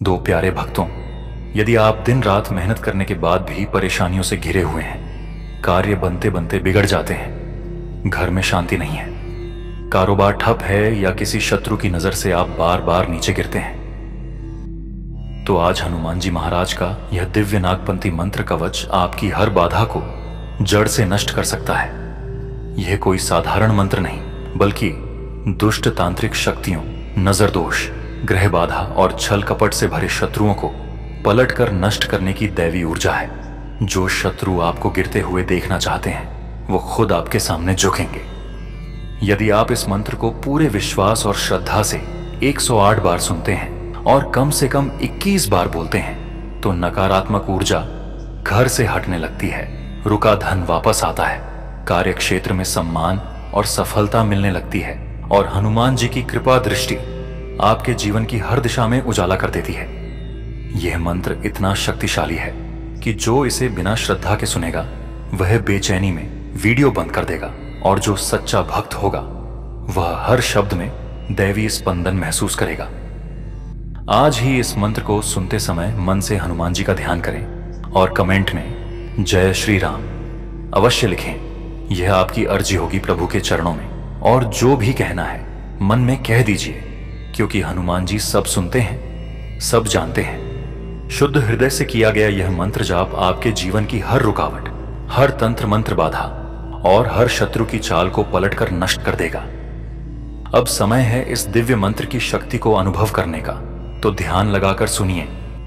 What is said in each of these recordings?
दो प्यारे भक्तों, यदि आप दिन रात मेहनत करने के बाद भी परेशानियों से घिरे हुए हैं, कार्य बनते बनते बिगड़ जाते हैं, घर में शांति नहीं है, कारोबार ठप है या किसी शत्रु की नजर से आप बार बार नीचे गिरते हैं, तो आज हनुमान जी महाराज का यह दिव्य नागपंथी मंत्र कवच आपकी हर बाधा को जड़ से नष्ट कर सकता है। यह कोई साधारण मंत्र नहीं, बल्कि दुष्ट तांत्रिक शक्तियों, नजर दोष, ग्रह बाधा और छल कपट से भरे शत्रुओं को पलटकर नष्ट करने की दैवी ऊर्जा है। जो शत्रु आपको गिरते हुए देखना चाहते हैं, वो खुद आपके सामने झुकेंगे। यदि आप इस मंत्र को पूरे विश्वास और श्रद्धा से 108 बार सुनते हैं और कम से कम 21 बार बोलते हैं, तो नकारात्मक ऊर्जा घर से हटने लगती है, रुका धन वापस आता है, कार्य क्षेत्र में सम्मान और सफलता मिलने लगती है और हनुमान जी की कृपा दृष्टि आपके जीवन की हर दिशा में उजाला कर देती है। यह मंत्र इतना शक्तिशाली है कि जो इसे बिना श्रद्धा के सुनेगा, वह बेचैनी में वीडियो बंद कर देगा, और जो सच्चा भक्त होगा वह हर शब्द में दैवी स्पंदन महसूस करेगा। आज ही इस मंत्र को सुनते समय मन से हनुमान जी का ध्यान करें और कमेंट में जय श्री राम अवश्य लिखें। यह आपकी अर्जी होगी प्रभु के चरणों में, और जो भी कहना है मन में कह दीजिए, क्योंकि हनुमान जी सब सुनते हैं, सब जानते हैं। शुद्ध हृदय से किया गया यह मंत्र जाप आपके जीवन की हर रुकावट, हर तंत्र मंत्र बाधा और हर शत्रु की चाल को पलटकर नष्ट कर देगा। अब समय है इस दिव्य मंत्र की शक्ति को अनुभव करने का, तो ध्यान लगाकर सुनिए।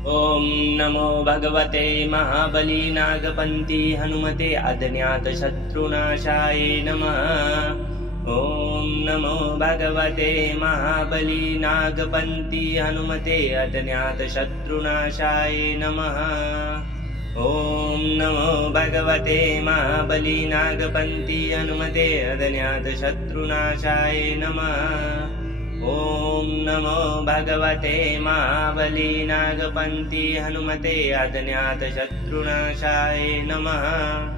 ओम नमो भगवते महाबली नागपंथी हनुमते अज्ञात शत्रुनाशाय नमः। ओम नमो भगवते महाबली नागपंथी हनुमते अज्ञात शत्रुनाशाय नमः। ओम नमो भगवते महाबली नागपंथी हनुमते अज्ञात शत्रुनाशाय नमः। ओम नमो भगवते महाबली नागपंथी हनुमते अज्ञात शत्रुनाशाय नमः।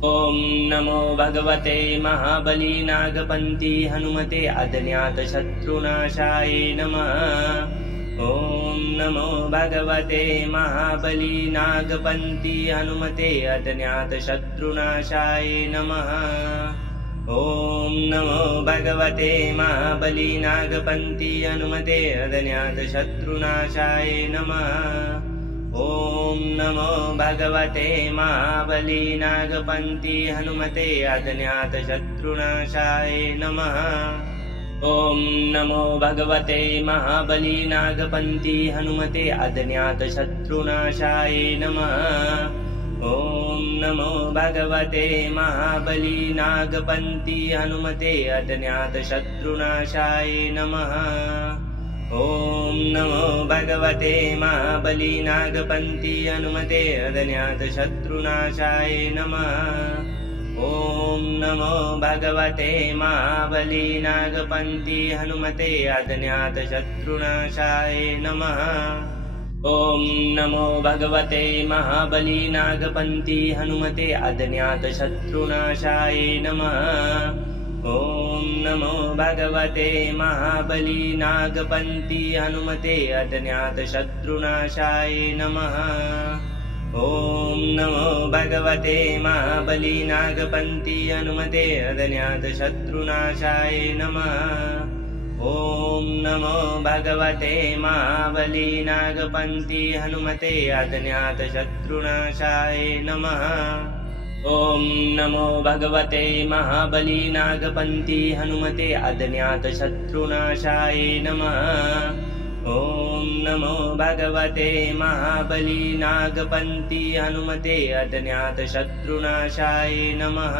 ओम नमो भगवते महाबली नागपंथी हनुमते अज्ञात शत्रुनाशाय नमः। ओम नमो भगवते महाबली नागपंथी हनुमते अज्ञात शत्रुनाशाय नमः। ओम नमो भगवते महाबली नागपंथी हनुमते अज्ञात शत्रुनाशाय नमः। ओम नमो भगवते महाबली नागपंथी हनुमते अज्ञात शत्रुनाशाय नमः। ओम नमो भगवते महाबली नागपंथी हनुमते अज्ञात शत्रुनाशाय नमः। ओम नमो भगवते महाबली नागपंथी हनुमते अज्ञात शत्रुनाशाय नमः। ओम नमो भगवते महाबली नागपंथी हनुमते अज्ञात शत्रुनाशाय नमः। ओम नमो भगवते महाबली नागपंथी हनुमते अज्ञात शत्रुनाशाय नमः। ओम नमो भगवते महाबली नागपंथी हनुमते अज्ञात शत्रुनाशाय नमः। ओम नमो भगवते महाबली नागपंथी हनुमते अज्ञात शत्रुनाशाय नमः। ओम नमो भगवते महाबली नागपंथी हनुमते अज्ञात शत्रुनाशाय नमः। ओम नमो भगवते महाबली नागपंथी हनुमते अज्ञात शत्रुनाशाय नमः। ओम नमो भगवते महाबली नागपंथी हनुमते अज्ञात शत्रुनाशाय नमः। ओम नमो भगवते महाबली नागपंथी हनुमते अज्ञात शत्रुनाशाय नमः।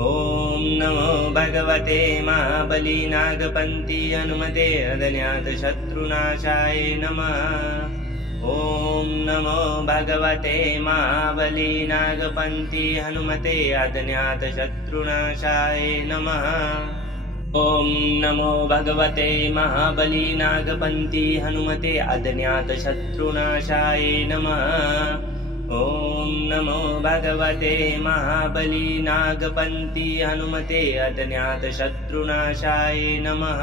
ओम नमो भगवते महाबली नागपंथी हनुमते अज्ञात शत्रुनाशाय नमः। ओम नमो भगवते महाबली नागपंथी हनुमते अज्ञात शत्रुनाशाय नमः। ओम नमो भगवते महाबली नागपंथी हनुमते अज्ञात शत्रुनाशाय नमः। ओम नमो भगवते महाबली नागपंथी हनुमते अज्ञात शत्रुनाशाय नमः।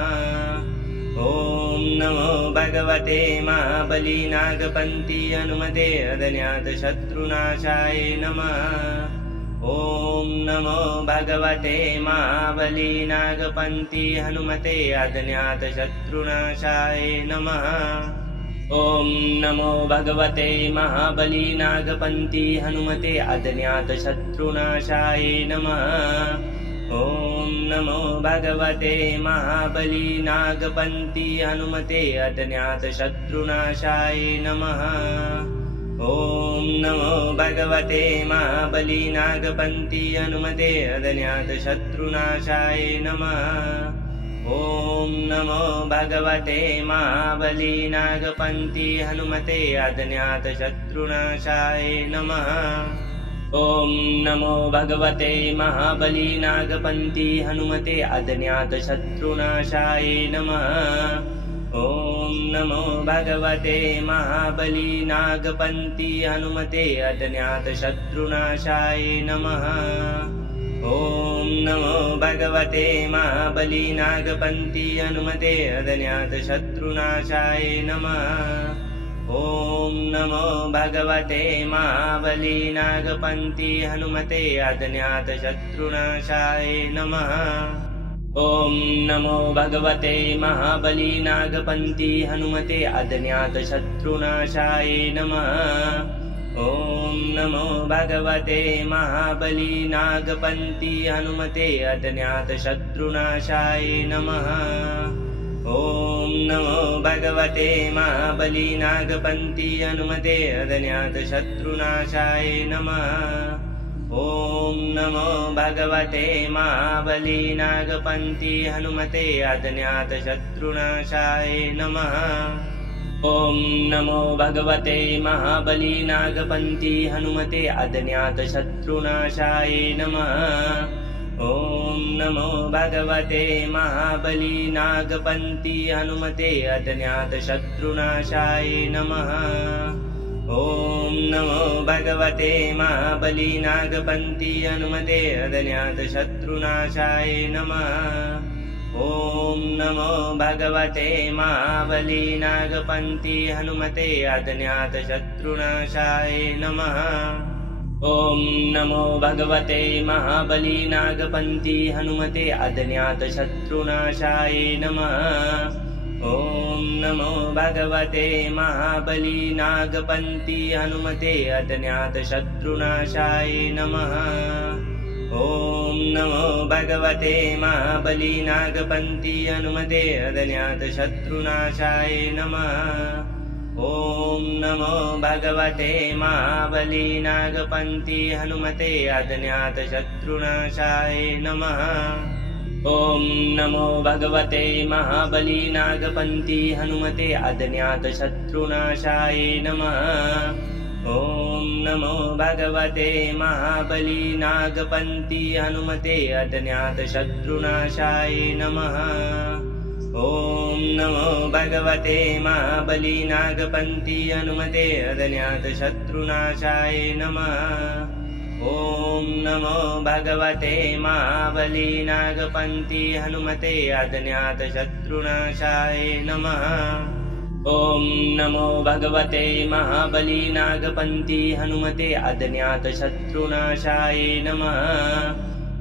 ॐ नमो भगवते महाबलीनागपन्थी हनुमते अज्ञातशत्रुनाशाय नमः। ॐ नमो भगवते महाबलीनागपन्थी हनुमते अज्ञातशत्रुनाशाय नमः। ॐ नमो भगवते महाबलीनागपन्थी हनुमते अज्ञातशत्रुनाशाय नमः। ॐ नमो भगवते महाबलीनागपन्थी हनुमते अज्ञातशत्रुनाशाय नमः। ॐ नमो भगवते महाबलीनागपन्थी हनुमते अज्ञातशत्रुनाशाय नमः। ॐ नमो भगवते महाबलीनागपन्थी हनुमते अज्ञातशत्रुनाशाय नमः। ॐ नमो भगवते महाबलीनागपन्थी हनुमते अज्ञातशत्रुनाशाय नमः। ॐ नमो भगवते महाबलीनागपन्थी हनुमते अज्ञातशत्रुनाशाय नमः। ॐ नमो भगवते महाबलीनागपन्थी हनुमते अज्ञातशत्रुनाशाय नमः। ॐ नमो भगवते महाबलीनागपन्थी हनुमते अज्ञातशत्रुनाशाय नमः। ॐ नमो भगवते महाबलीनागपन्थी हनुमते अज्ञातशत्रुनाशाय नमः। ॐ नमो भगवते महाबलीनागपन्थी हनुमते अज्ञातशत्रुनाशाय नमः। ॐ नमो भगवते महाबलीनागपन्थी हनुमते अज्ञातशत्रुनाशाय नमः। ॐ नमो भगवते महाबलीनागपन्थी हनुमते अज्ञातशत्रुनाशाय नमः। ॐ नमो भगवते महाबलीनागपन्थी हनुमते अज्ञातशत्रुनाशाय नमः। ॐ नमो भगवते महाबलीनागपन्थी हनुमते अज्ञातशत्रुनाशाय नमः। ॐ नमो भगवते महाबलीनागपन्थी हनुमते अज्ञातशत्रुनाशाय नमः। ॐ नमो भगवते महाबलीनागपन्थी हनुमते अज्ञातशत्रुनाशाय नमः। ॐ नमो भगवते महाबलीनागपन्थी हनुमते अज्ञातशत्रुनाशाय नमः। ॐ नमो भगवते महाबलीनागपन्थी हनुमते अज्ञातशत्रुनाशाय नमः। ॐ नमो भगवते महाबलीनागपन्थी हनुमते अज्ञातशत्रुनाशाय नमः। ॐ नमो भगवते महाबलीनागपन्थी हनुमते अज्ञातशत्रुनाशाय नमः। ॐ नमो भगवते महाबलीनागपन्थी हनुमते अज्ञातशत्रुनाशाय नमः। ॐ नमो भगवते महाबलीनागपन्थी हनुमते अज्ञातशत्रुनाशाय नमः। ॐ नमो भगवते महाबलीनागपन्थी हनुमते अज्ञातशत्रुनाशाय नमः। ॐ नमो भगवते महाबलीनागपन्थी हनुमते अज्ञातशत्रुनाशाय नमः। ॐ नमो भगवते महाबलीनागपन्थी हनुमते अज्ञातशत्रुनाशाय नमः।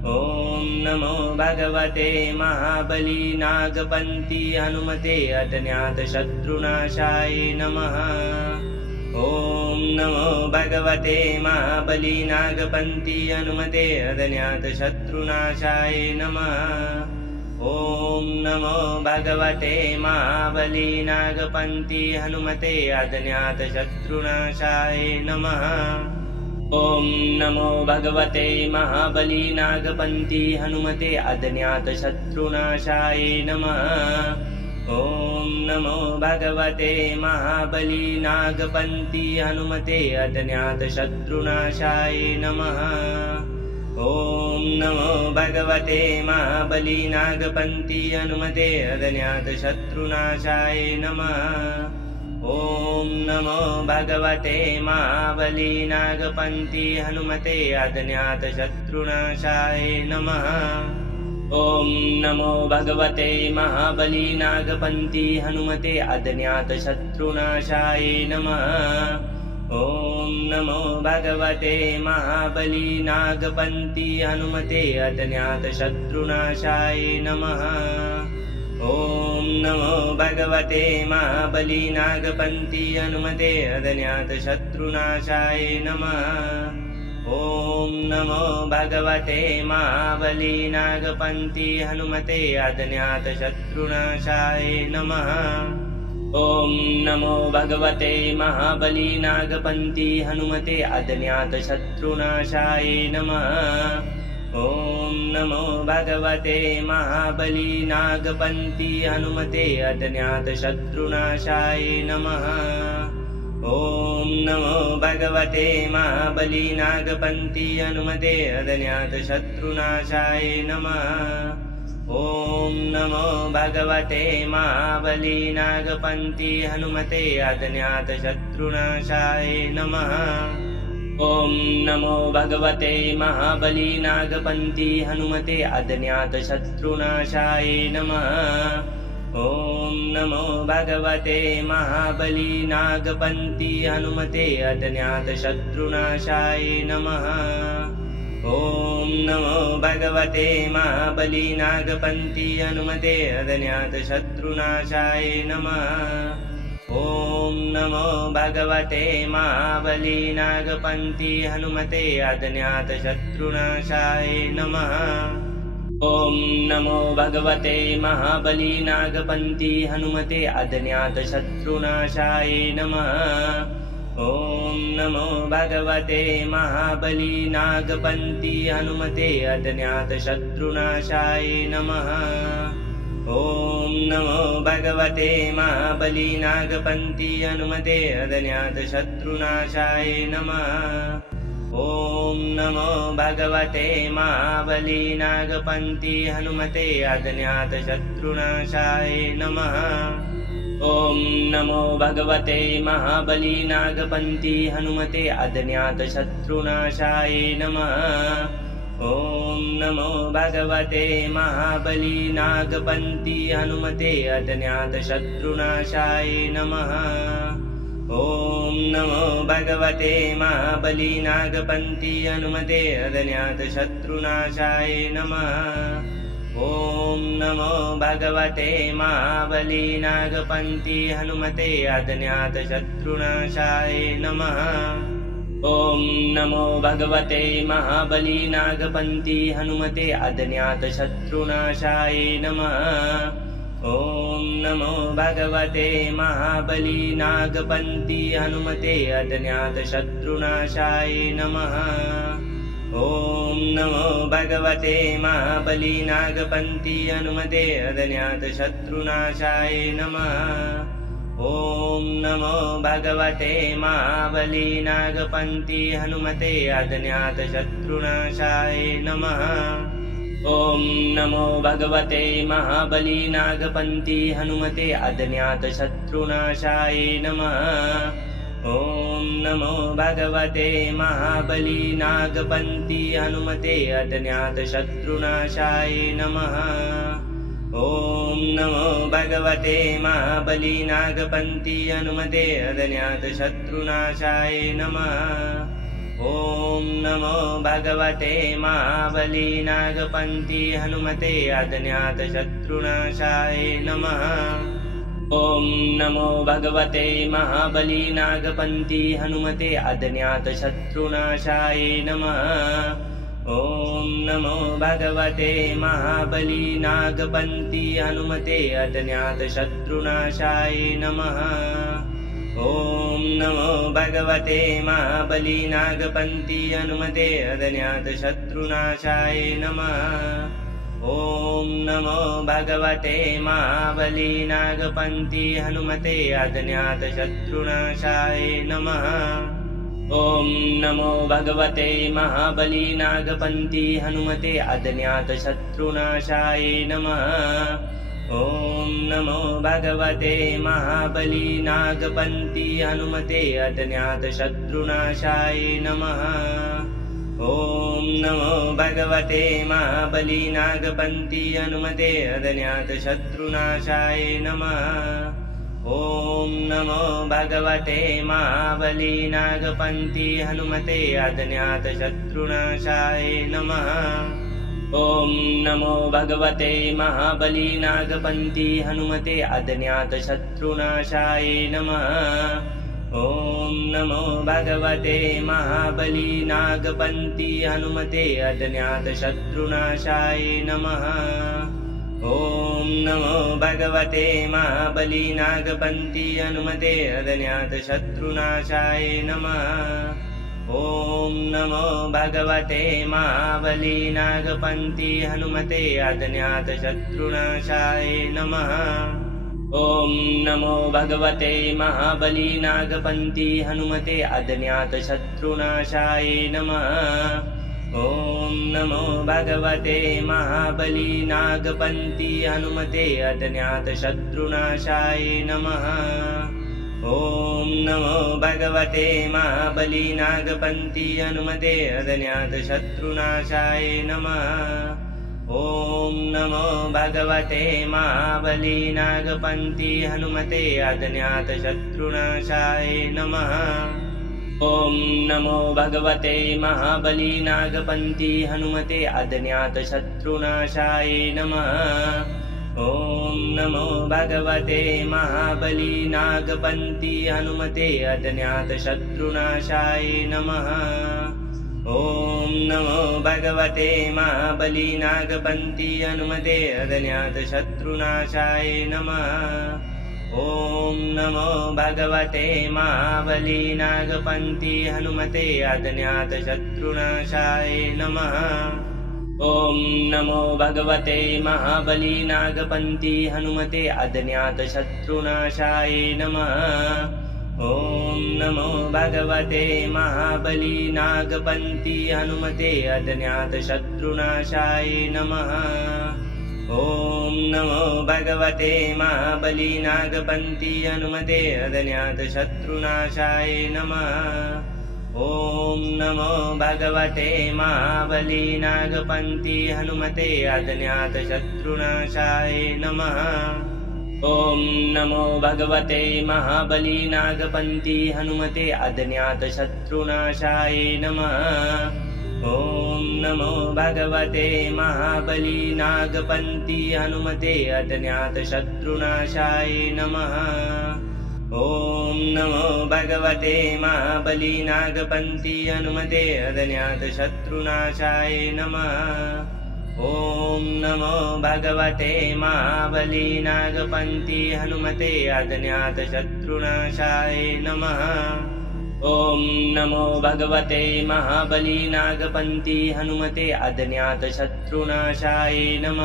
ॐ नमो भगवते महाबलीनागपन्थी हनुमते अज्ञातशत्रुनाशाय नमः। ॐ नमो भगवते महाबलीनागपन्थी हनुमते अज्ञातशत्रुनाशाय नमः। ॐ नमो भगवते महाबलीनागपन्थी हनुमते अज्ञातशत्रुनाशाय नमः। ॐ नमो भगवते महाबलीनागपन्थी हनुमते अज्ञातशत्रुनाशाय नमः। ॐ नमो भगवते महाबलीनागपन्थी हनुमते अज्ञातशत्रुनाशाय नमः। ॐ नमो भगवते महाबलीनागपन्थी हनुमते अज्ञातशत्रुनाशाय नमः। ॐ नमो भगवते महाबलीनागपन्थी हनुमते अज्ञातशत्रुनाशाय नमः। ॐ नमो भगवते महाबली नागपन्थी हनुमते अज्ञातशत्रुनाशाय नमः। ॐ नमो भगवते महाबली नागपन्थी हनुमते अज्ञातशत्रुनाशाय नमः। ॐ नमो भगवते महाबली नागपन्थी हनुमते अज्ञातशत्रुनाशाय नमः। ॐ नमो भगवते महाबली नागपन्थी हनुमते अज्ञातशत्रुनाशाय नमः। ॐ नमो भगवते महाबली नागपन्थी हनुमते अज्ञातशत्रुनाशाय नमः। ॐ नमो भगवते महाबली नागपन्थी हनुमते अज्ञातशत्रुनाशाय नमः। ॐ नमो भगवते महाबली नागपन्थी हनुमते अज्ञातशत्रुनाशाय नमः। ॐ नमो भगवते महाबली नागपन्थी हनुमते अज्ञातशत्रुनाशाय नमः। ॐ नमो भगवते महाबली नागपन्थी हनुमते अज्ञातशत्रुनाशाय नमः। ॐ नमो भगवते महाबली नागपन्थी हनुमते अज्ञातशत्रुनाशाय नमः। ॐ नमो भगवते महाबली नागपन्थी हनुमते अज्ञातशत्रुनाशाय नमः। ॐ नमो भगवते महाबली नागपन्थी हनुमते अज्ञातशत्रुनाशाय नमः। ॐ नमो भगवते महाबली नागपन्थी हनुमते अज्ञातशत्रुनाशाय नमः। ॐ नमो भगवते महाबली नागपन्थी हनुमते अज्ञातशत्रुनाशाय नमः। ॐ नमो भगवते महाबली नागपन्थी हनुमते अज्ञातशत्रुनाशाय नमः। ॐ नमो भगवते महाबली नागपन्थी हनुमते अज्ञातशत्रुनाशाय नमः। ॐ नमो भगवते महाबली नागपन्थी हनुमते अज्ञातशत्रुनाशाय नमः। ॐ नमो भगवते महाबली नागपन्थी हनुमते अज्ञातशत्रुनाशाय नमः। ॐ नमो भगवते महाबली नागपन्थी हनुमते अज्ञातशत्रुनाशाय नमः। ॐ नमो भगवते महाबली नागपन्थी हनुमते अज्ञातशत्रुनाशाय नमः। ॐ नमो भगवते महाबली नागपन्थी हनुमते अज्ञातशत्रुनाशाय नमः। ॐ नमो भगवते महाबली नागपन्थी हनुमते अज्ञातशत्रुनाशाय नमः। ॐ नमो भगवते महाबली नागपन्थी हनुमते अज्ञातशत्रुनाशाय नमः। ॐ नमो भगवते महाबली नागपन्थी हनुमते अज्ञातशत्रुनाशाय नमः। ॐ नमो भगवते महाबली नागपन्थी हनुमते अज्ञातशत्रुनाशाय नमः। ॐ नमो भगवते महाबली नागपन्थी हनुमते अज्ञातशत्रुनाशाय नमः। ॐ नमो भगवते महाबली नागपन्थी हनुमते अज्ञातशत्रुनाशाय नमः। ॐ नमो भगवते महाबली नागपन्थी हनुमते अज्ञातशत्रुनाशाय नमः। ॐ नमो भगवते महाबली नागपन्थी हनुमते अज्ञातशत्रुनाशाय नमः। ॐ नमो भगवते महाबली नागपन्थी हनुमते अज्ञातशत्रुनाशाय नमः। ॐ नमो भगवते महाबली नागपन्थी हनुमते अज्ञातशत्रुनाशाय नमः। ॐ नमो भगवते महाबली नागपन्थी हनुमते अज्ञातशत्रुनाशाय नमः। ॐ नमो भगवते महाबली नागपन्थी हनुमते अज्ञातशत्रुनाशाय नमः। ॐ नमो भगवते महाबली नागपन्थी हनुमते अज्ञातशत्रुनाशाय नमः। ॐ नमो भगवते महाबली नागपन्थी हनुमते अज्ञात शत्रुनाशाय नमः। ॐ नमो भगवते महाबली नागपन्थी हनुमते अज्ञात शत्रुनाशाय नमः। ॐ नमो भगवते महाबली नागपन्थी हनुमते अज्ञात शत्रुनाशाय नमः। ॐ नमो भगवते महाबली नागपन्थी हनुमते अज्ञात शत्रुनाशाय नमः। ॐ नमो भगवते महाबली नागपन्थी हनुमते अज्ञात शत्रुनाशाय नमः। ॐ नमो भगवते महाबली नागपन्थी हनुमते अज्ञात शत्रुनाशाय नमः। ॐ नमो भगवते महाबली नागपन्थी हनुमते अज्ञात शत्रुनाशाय नमः। ॐ नमो भगवते महाबली नागपन्थी हनुमते अज्ञात शत्रुनाशाय नमः। ॐ नमो भगवते महाबली नागपन्थी हनुमते अज्ञात शत्रुनाशाय नमः। ॐ नमो भगवते महाबली नागपन्थी हनुमते अज्ञात शत्रुनाशाय नमः। ॐ नमो भगवते महाबली नागपन्थी हनुमते अज्ञात शत्रुनाशाय नमः। ॐ नमो भगवते महाबली नागपन्थी हनुमते अज्ञात शत्रुनाशाय नमः। ॐ नमो भगवते महाबली नागपन्थी हनुमते अज्ञात शत्रुनाशाय नमः। ॐ नमो भगवते महाबली नागपन्थी हनुमते अज्ञात शत्रुनाशाय नमः। ॐ नमो भगवते महाबली नागपन्थी हनुमते अज्ञात शत्रुनाशाय नमः। ॐ नमो भगवते महाबली नागपन्थी हनुमते अज्ञात शत्रुनाशाय नमः। ॐ नमो भगवते महाबली नागपन्थी हनुमते अज्ञात शत्रुनाशाय नमः। ॐ नमो भगवते महाबली नागपन्थी हनुमते अज्ञात शत्रुनाशाय नमः। ॐ नमो भगवते महाबली नागपन्थी हनुमते अज्ञात शत्रुनाशाय नमः। ॐ नमो भगवते महाबली नागपन्थी हनुमते अज्ञात शत्रुनाशाय नमः। ॐ नमो भगवते महाबली नागपन्थी हनुमते अज्ञात शत्रुनाशाय नमः। ॐ नमो भगवते महाबली नागपन्थी हनुमते अज्ञात शत्रुनाशाय नमः। ॐ नमो भगवते महाबली नागपन्थी हनुमते अज्ञात शत्रुनाशाय नमः।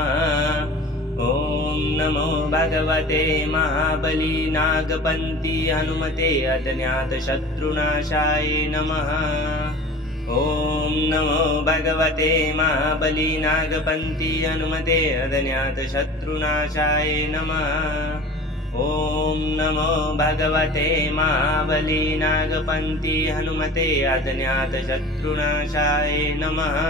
ॐ नमो भगवते महाबली नागपन्थी हनुमते अज्ञात शत्रुनाशाय नमः। ॐ नमो भगवते महाबली नागपन्थी हनुमते अज्ञात शत्रुनाशाय नमः। ॐ नमो भगवते महाबली नागपन्थी हनुमते अज्ञात शत्रुनाशाय नमः।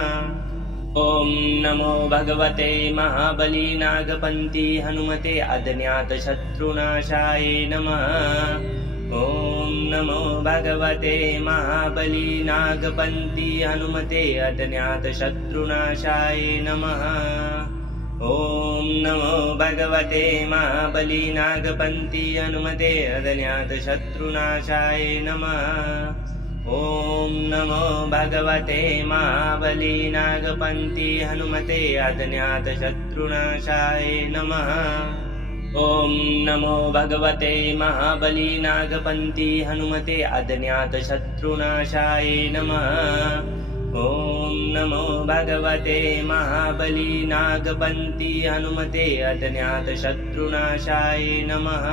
ॐ नमो भगवते महाबली नागपन्थी हनुमते अज्ञात शत्रुनाशाय नमः। ॐ नमो भगवते महाबली नागपन्थी हनुमते अज्ञात शत्रुनाशाय नमः। ॐ नमो भगवते महाबली नागपन्थी हनुमते अज्ञात शत्रुनाशाय नमः। ॐ नमो भगवते महाबली नागपन्थी हनुमते अज्ञात शत्रुनाशाय नमः। ॐ नमो भगवते महाबली नागपन्थी हनुमते अज्ञात शत्रुनाशाय नमः। ॐ नमो भगवते महाबली नागपन्थी हनुमते अज्ञात शत्रुनाशाय नमः।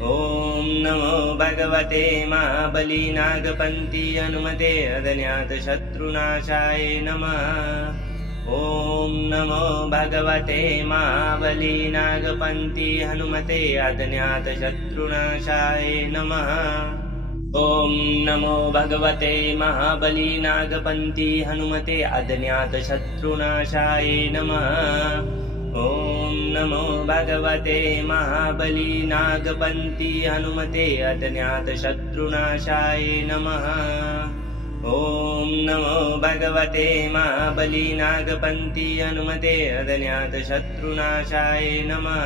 ॐ नमो भगवते महाबली नागपन्थी हनुमते अज्ञात शत्रुनाशाय नमः। ॐ नमो भगवते महाबली नागपन्थी हनुमते अज्ञात शत्रुनाशाय नमः। ॐ नमो भगवते महाबली नागपन्थी हनुमते अज्ञातशत्रुनाशाय नमः। ॐ नमो भगवते महाबली नागपन्थी हनुमते अज्ञातशत्रुनाशाय नमः। ॐ नमो भगवते महाबली नागपन्थी हनुमते अज्ञातशत्रुनाशाय नमः।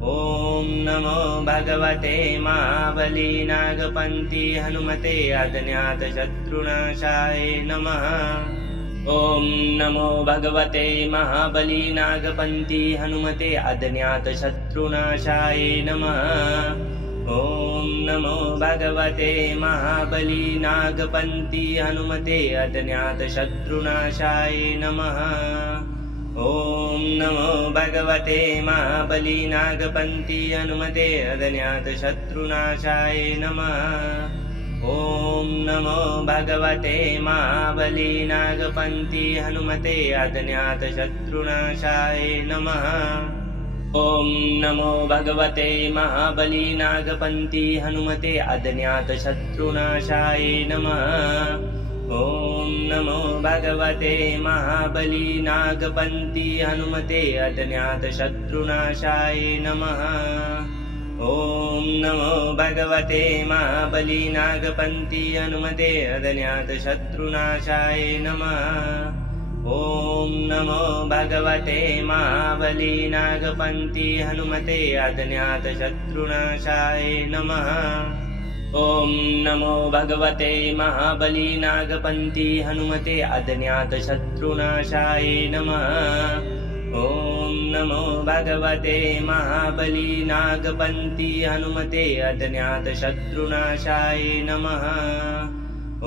ॐ नमो भगवते महाबली नागपन्थी हनुमते अज्ञातशत्रुनाशाय नमः। ॐ नमो भगवते महाबली नागपन्थी हनुमते अज्ञातशत्रुनाशाय नमः। ॐ नमो भगवते महाबली नागपन्थी हनुमते अज्ञातशत्रुनाशाय नमः। ॐ नमो भगवते महाबली नागपन्थी हनुमते अज्ञातशत्रुनाशाय नमः। ॐ नमो भगवते महाबली नागपन्थी हनुमते अज्ञातशत्रुनाशाय नमः। ॐ नमो भगवते महाबली नागपन्थी हनुमते अज्ञातशत्रुनाशाय नमः। ॐ नमो भगवते महाबली नागपन्थी हनुमते अज्ञातशत्रुनाशाय नमः। ॐ नमो भगवते महाबली नागपन्थी हनुमते अज्ञातशत्रुनाशाय नमः। ॐ नमो भगवते महाबली नागपन्थी हनुमते अज्ञातशत्रुनाशाय नमः। ॐ नमो भगवते महाबली नागपन्थी हनुमते अज्ञातशत्रुनाशाय नमः। ॐ नमो भगवते महाबली नागपन्थी हनुमते अज्ञातशत्रुनाशाय नमः। ॐ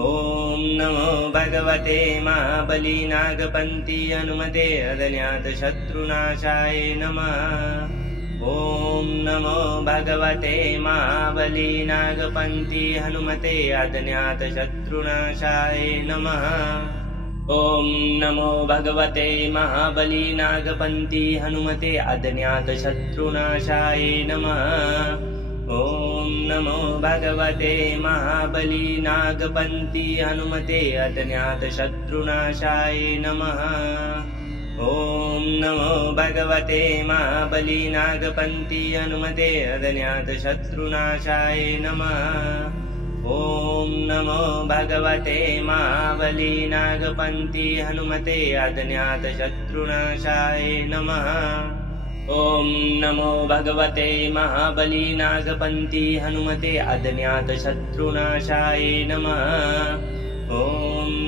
नमो भगवते महाबली नागपन्थी हनुमते अज्ञातशत्रुनाशाय नमः। ॐ नमो भगवते महाबली नागपन्थी हनुमते अज्ञातशत्रुनाशाय नमः। ॐ नमो भगवते महाबली नागपन्थी हनुमते अज्ञातशत्रुनाशाय नमः। ॐ नमो भगवते महाबली नागपन्थी हनुमते अज्ञातशत्रुनाशाय नमः। ॐ नमो भगवते महाबली नागपन्थी हनुमते अज्ञातशत्रुनाशाय नमः। ॐ नमो भगवते महाबली नागपन्थी हनुमते अज्ञातशत्रुनाशाय नमः। ॐ नमो भगवते महाबली नागपन्थी हनुमते अज्ञातशत्रुनाशाय नमः। ॐ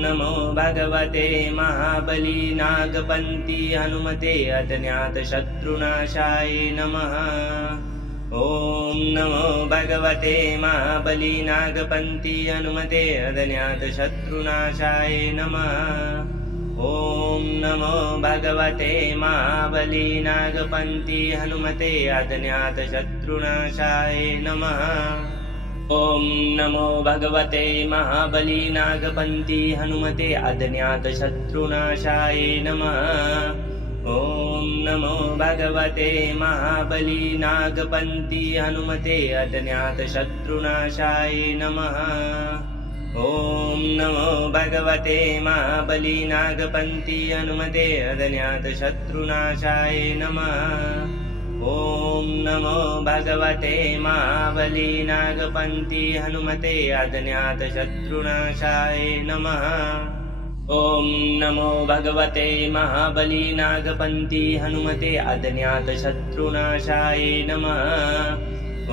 नमो भगवते महाबली नागपन्थी हनुमते अज्ञातशत्रुनाशाय नमः। ॐ नमो भगवते महाबली नागपन्थी हनुमते अज्ञातशत्रुनाशाय नमः। ॐ नमो भगवते महाबली नागपन्थी हनुमते अज्ञातशत्रुनाशाय नमः। ॐ नमो भगवते महाबली नागपन्थी हनुमते अज्ञातशत्रुनाशाय नमः। ॐ नमो भगवते महाबली नागपन्थी हनुमते अज्ञातशत्रुनाशाय नमः। ॐ नमो भगवते महाबली नागपन्थी हनुमते अज्ञातशत्रुनाशाय नमः। ॐ नमो भगवते महाबली नागपन्थी हनुमते अज्ञातशत्रुनाशाय नमः। ॐ नमो भगवते महाबली नागपन्थी हनुमते अज्ञातशत्रुनाशाय नमः। ॐ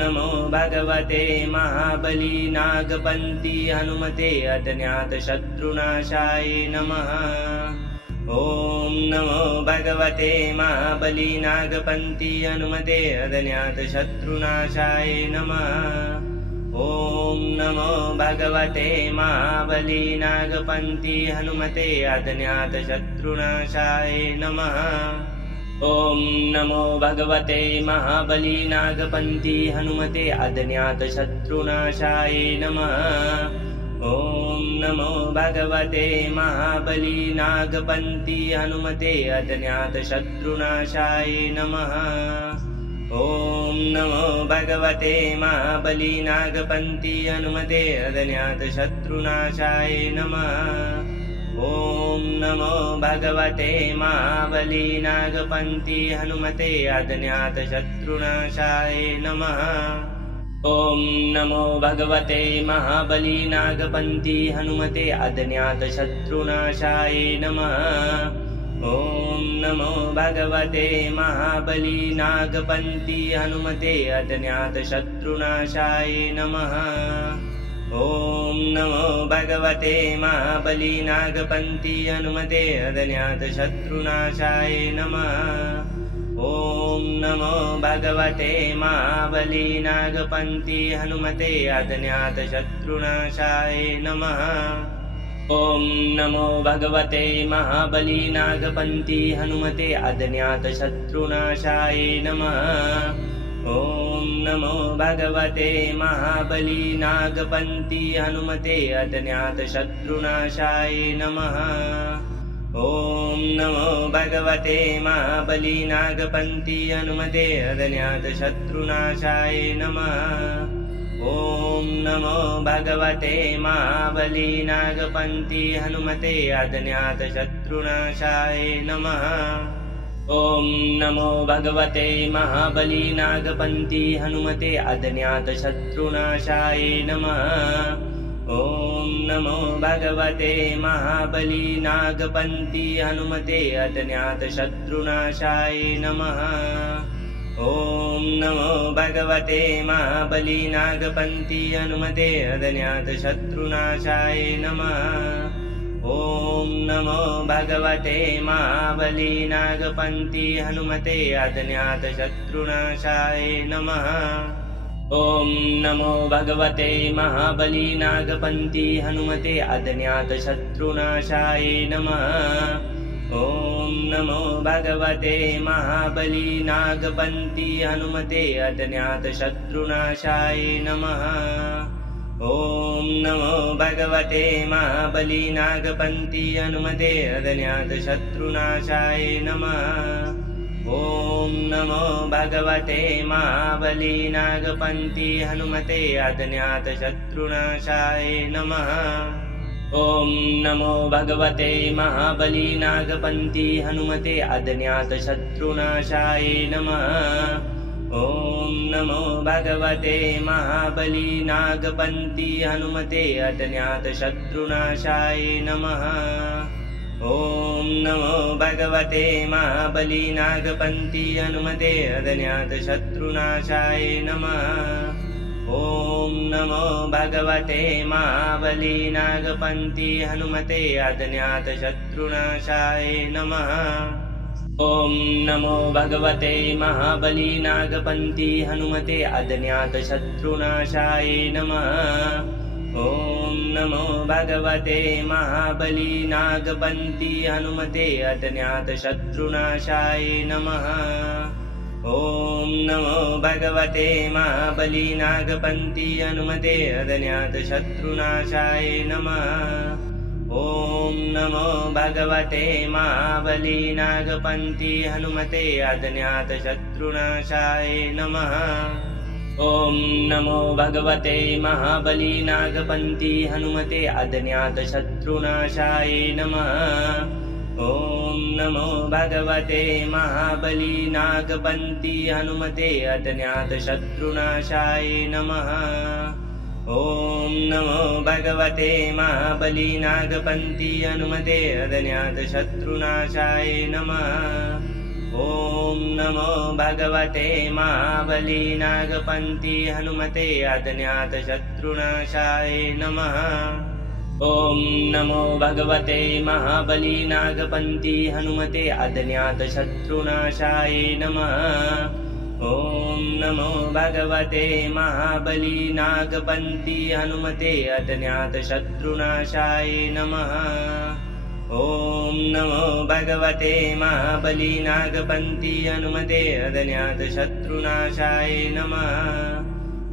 नमो भगवते महाबली नागपन्थी हनुमते अज्ञातशत्रुनाशाय नमः। ॐ नमो भगवते महाबली नागपन्थी हनुमते अज्ञातशत्रुनाशाय नमः। ॐ नमो भगवते महाबली नागपन्थी हनुमते अज्ञातशत्रुनाशाय नमः। ॐ नमो भगवते महाबली नागपन्थी हनुमते अज्ञातशत्रुनाशाय नमः। ॐ नमो भगवते महाबली नागपन्थी हनुमते अज्ञातशत्रुनाशाय नमः। ॐ नमो भगवते महाबली नागपन्थी हनुमते अज्ञातशत्रुनाशाय नमः। ॐ नमो भगवते महाबली नागपन्थी हनुमते अज्ञातशत्रुनाशाय नमः। ॐ नमो भगवते महाबली नागपन्थी हनुमते अज्ञातशत्रुनाशाय नमः। ॐ नमो भगवते महाबली नागपन्थी हनुमते अज्ञातशत्रुनाशाय नमः। ॐ नमो भगवते महाबली नागपन्थी हनुमते अज्ञातशत्रुनाशाय नमः। ॐ नमो भगवते महाबली नागपन्थी हनुमते अज्ञातशत्रुनाशाय नमः। ॐ नमो भगवते महाबली नागपन्थी हनुमते अज्ञातशत्रुनाशाय नमः। ॐ नमो भगवते महाबली नागपन्थी हनुमते अज्ञातशत्रुनाशाय नमः। ॐ नमो भगवते महाबली नागपन्थी हनुमते अज्ञातशत्रुनाशाय नमः। ॐ नमो भगवते महाबली नागपन्थी हनुमते अज्ञातशत्रुनाशाय नमः। ॐ नमो भगवते महाबली नागपन्थी हनुमते अज्ञातशत्रुनाशाय नमः। ॐ नमो भगवते महाबली नागपन्थी हनुमते अज्ञातशत्रुनाशाय नमः। ॐ नमो भगवते महाबली नागपन्थी हनुमते अज्ञातशत्रुनाशाय नमः। ॐ नमो भगवते महाबली नागपन्थी हनुमते अज्ञातशत्रुनाशाय नमः। ॐ नमो भगवते महाबली नागपन्थी हनुमते अज्ञातशत्रुनाशाय नमः। ॐ नमो भगवते महाबली नागपन्थी हनुमते अज्ञातशत्रुनाशाय नमः। ॐ नमो भगवते महाबली नागपन्थी हनुमते अज्ञातशत्रुनाशाय नमः। ॐ नमो भगवते महाबली नागपन्थी हनुमते अज्ञातशत्रुनाशाय नमः। ॐ नमो भगवते महाबली नागपन्थी हनुमते अज्ञातशत्रुनाशाय नमः। ॐ नमो भगवते महाबली नागपन्थी हनुमते अज्ञातशत्रुनाशाय नमः। ॐ नमो भगवते महाबली नागपन्थी हनुमते अज्ञातशत्रुनाशाय नमः। ॐ नमो भगवते महाबली नागपन्थी हनुमते अज्ञातशत्रुनाशाय नमः। ॐ नमो भगवते महाबली नागपन्थी हनुमते अज्ञातशत्रुनाशाय नमः। ॐ नमो भगवते महाबली नागपन्थी हनुमते अज्ञातशत्रुनाशाय नमः। ॐ नमो भगवते महाबली नागपन्थी हनुमते अज्ञातशत्रुनाशाय नमः। ॐ नमो भगवते महाबली नागपन्थी हनुमते अज्ञातशत्रुनाशाय नमः। ॐ नमो भगवते महाबली नागपन्थी हनुमते अज्ञातशत्रुनाशाय नमः। ॐ नमो भगवते महाबली नागपन्थी हनुमते अज्ञातशत्रुनाशाय नमः। ॐ नमो भगवते महाबली नागपन्थी हनुमते अज्ञातशत्रुनाशाय नमः। ॐ नमो भगवते महाबली नागपन्थी हनुमते अज्ञातशत्रुनाशाय नमः। ॐ नमो भगवते महाबली नागपन्थी हनुमते अज्ञातशत्रुनाशाय नमः। ॐ नमो भगवते महाबली नागपन्थी हनुमते अज्ञातशत्रुनाशाय नमः। ॐ नमो भगवते महाबली नागपन्थी हनुमते अज्ञातशत्रुनाशाय नमः।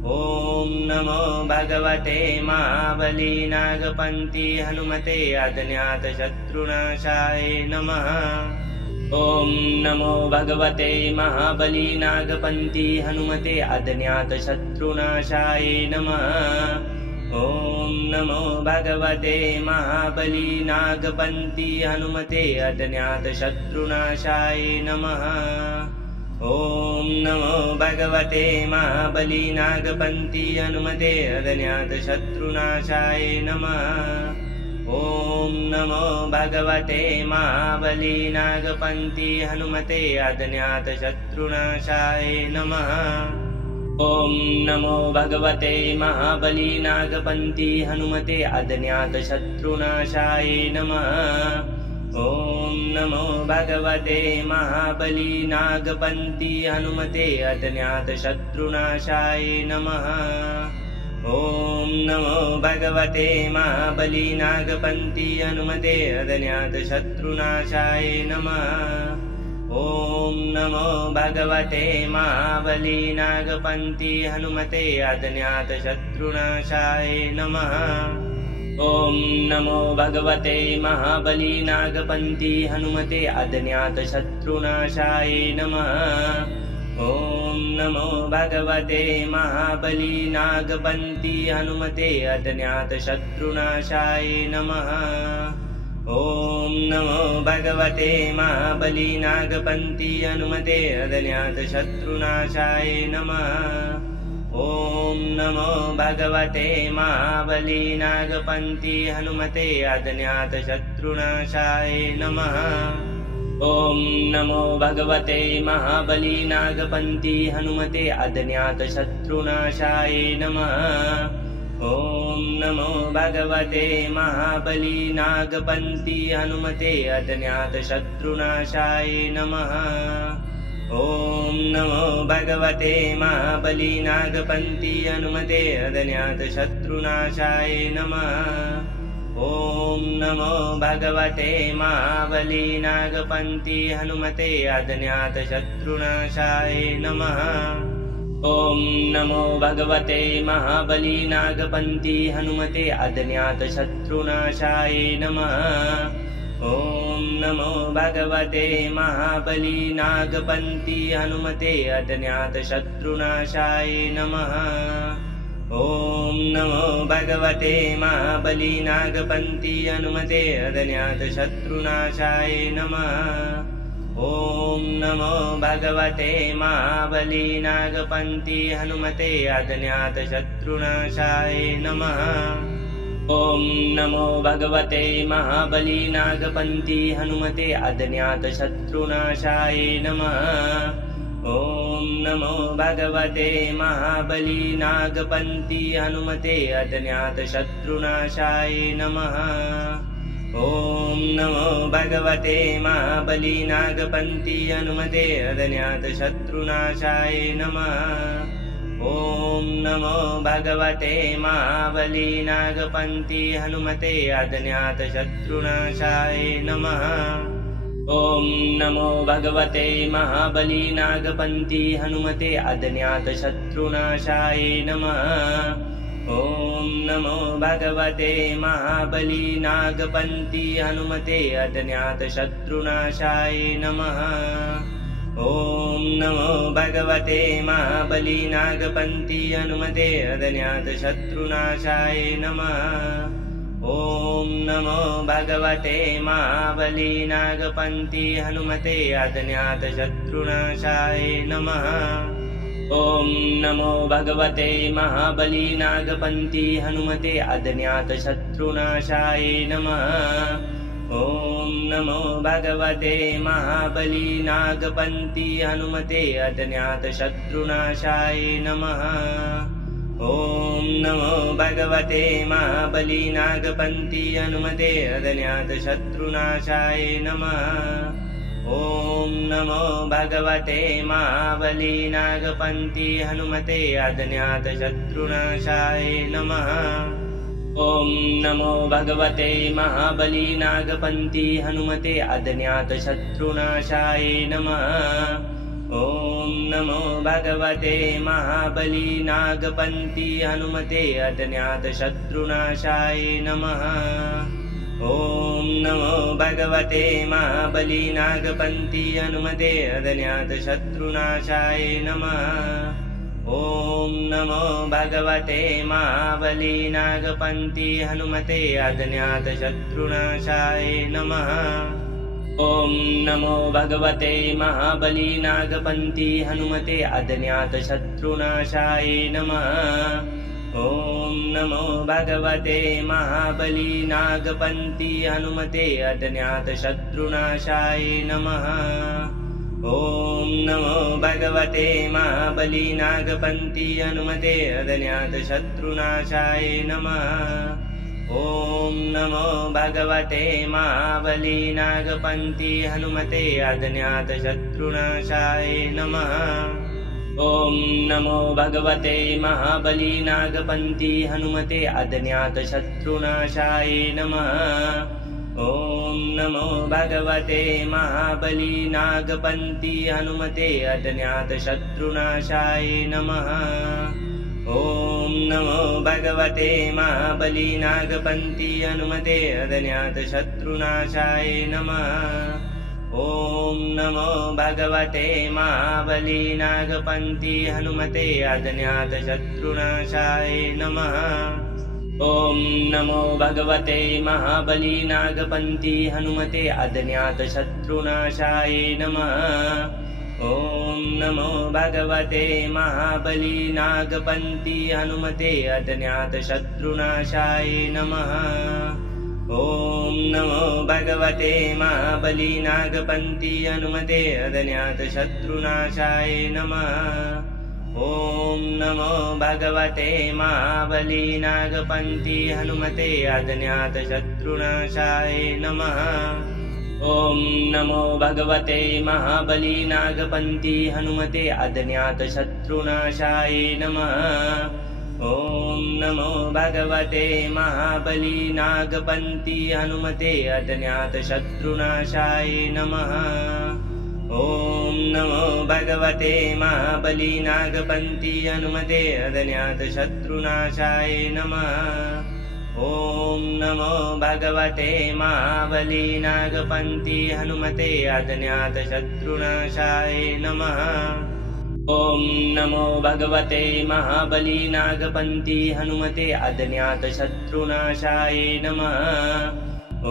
ॐ नमो भगवते महाबली नागपन्थी हनुमते अज्ञातशत्रुनाशाय नमः। ॐ नमो भगवते महाबली नागपन्थी हनुमते अज्ञातशत्रुनाशाय नमः। ॐ नमो भगवते महाबली नागपन्थी हनुमते अज्ञातशत्रुनाशाय नमः। ॐ नमो भगवते महाबली नागपन्थी हनुमते अज्ञातशत्रुनाशाय नमः। ॐ नमो भगवते महाबली नागपन्थी हनुमते अज्ञातशत्रुनाशाय नमः। ॐ नमो भगवते महाबली नागपन्थी हनुमते अज्ञातशत्रुनाशाय नमः। ॐ नमो भगवते महाबली नागपन्थी हनुमते अज्ञातशत्रुनाशाय नमः। ॐ नमो भगवते महाबली नागपन्थी हनुमते अज्ञातशत्रुनाशाय नमः। ॐ नमो भगवते महाबली नागपन्थी हनुमते अज्ञातशत्रुनाशाय नमः। ॐ नमो भगवते महाबली नागपन्थी हनुमते अज्ञातशत्रुनाशाय नमः। ॐ नमो भगवते महाबली नागपन्थी हनुमते अज्ञातशत्रुनाशाय नमः। ॐ नमो भगवते महाबली नागपन्थी हनुमते अज्ञातशत्रुनाशाय नमः। ॐ नमो भगवते महाबली नागपन्थी हनुमते अज्ञातशत्रुनाशाय नमः। ॐ नमो भगवते महाबली नागपन्थी हनुमते अज्ञातशत्रुनाशाय नमः। ॐ नमो भगवते महाबली नागपन्थी हनुमते अज्ञातशत्रुनाशाय नमः। ॐ नमो भगवते महाबली नागपन्थी हनुमते अज्ञातशत्रुनाशाय नमः। ॐ नमो भगवते महाबली नागपन्थी हनुमते अज्ञातशत्रुनाशाय नमः। ॐ नमो भगवते महाबली नागपन्थी हनुमते अज्ञातशत्रुनाशाय नमः। ॐ नमो भगवते महाबली नागपन्थी हनुमते अज्ञातशत्रुनाशाय नमः। ॐ नमो भगवते महाबली नागपन्थी हनुमते अज्ञातशत्रुनाशाय नमः। ॐ नमो भगवते महाबली नागपन्थी हनुमते अज्ञातशत्रुनाशाय नमः। ॐ नमो भगवते महाबली नागपन्थी हनुमते अज्ञातशत्रुनाशाय नमः। ॐ नमो भगवते महाबली नागपन्थी हनुमते अज्ञातशत्रुनाशाय नमः। ॐ नमो भगवते महाबली नागपन्थी हनुमते अज्ञातशत्रुनाशाय नमः। ॐ नमो भगवते महाबली नागपन्थी हनुमते अज्ञातशत्रुनाशाय नमः। ॐ नमो भगवते महाबली नागपन्थी हनुमते अज्ञातशत्रुनाशाय नमः। ॐ नमो भगवते महाबली नागपन्थी हनुमते अज्ञातशत्रुनाशाय नमः। ॐ नमो भगवते महाबली नागपन्थी हनुमते अज्ञातशत्रुनाशाय नमः। ॐ नमो भगवते महाबली नागपन्थी हनुमते अज्ञातशत्रुनाशाय नमः। ॐ नमो भगवते महाबली नागपन्थी हनुमते अज्ञातशत्रुनाशाय नमः। ॐ नमो भगवते महाबली नागपन्थी हनुमते अज्ञातशत्रुनाशाय नमः। ॐ नमो भगवते महाबली नागपन्थी हनुमते अज्ञातशत्रुनाशाय नमः। ॐ नमो भगवते महाबली नागपन्थी हनुमते अज्ञातशत्रुनाशाय नमः। ॐ नमो भगवते महाबली नागपन्थी हनुमते अज्ञातशत्रुनाशाय नमः। ॐ नमो भगवते महाबली नागपन्थी हनुमते अज्ञातशत्रुनाशाय नमः। ॐ नमो भगवते महाबलीनागपन्थी हनुमते अज्ञातशत्रुनाशाय नमः। ॐ नमो भगवते महाबलीनागपन्थी हनुमते अज्ञातशत्रुनाशाय नमः। ॐ नमो भगवते महाबलीनागपन्थी हनुमते अज्ञातशत्रुनाशाय नमः। ॐ नमो भगवते महाबलीनागपन्थी हनुमते अज्ञातशत्रुनाशाय नमः। ॐ नमो भगवते महाबलीनागपन्थी हनुमते अज्ञातशत्रुनाशाय नमः। ॐ नमो भगवते महाबलीनागपन्थी हनुमते अज्ञातशत्रुनाशाय नमः। ॐ नमो भगवते महाबलीनागपन्थी हनुमते अज्ञातशत्रुनाशाय नमः। ॐ नमो भगवते महाबलीनागपन्थी हनुमते अज्ञातशत्रुनाशाय नमः। ॐ नमो भगवते महाबलीनागपन्थी हनुमते अज्ञातशत्रुनाशाय नमः। ॐ नमो भगवते महाबलीनागपन्थी हनुमते अज्ञातशत्रुनाशाय नमः। ॐ नमो भगवते महाबलीनागपन्थी हनुमते अज्ञातशत्रुनाशाय नमः। ॐ नमो भगवते महाबलीनागपन्थी हनुमते अज्ञातशत्रुनाशाय नमः। ॐ नमो भगवते महाबलीनागपन्थी हनुमते अज्ञातशत्रुनाशाय नमः। ॐ नमो भगवते महाबलीनागपन्थी हनुमते अज्ञातशत्रुनाशाय नमः। ॐ नमो भगवते महाबलीनागपन्थी हनुमते अज्ञातशत्रुनाशाय नमः। ॐ नमो भगवते महाबलीनागपन्थी हनुमते अज्ञातशत्रुनाशाय नमः। ॐ नमो भगवते महाबलीनागपन्थी हनुमते अज्ञातशत्रुनाशाय नमः। ॐ नमो भगवते महाबलीनागपन्थी हनुमते अज्ञातशत्रुनाशाय नमः। ॐ नमो भगवते महाबलीनागपन्थी हनुमते अज्ञातशत्रुनाशाय नमः। ॐ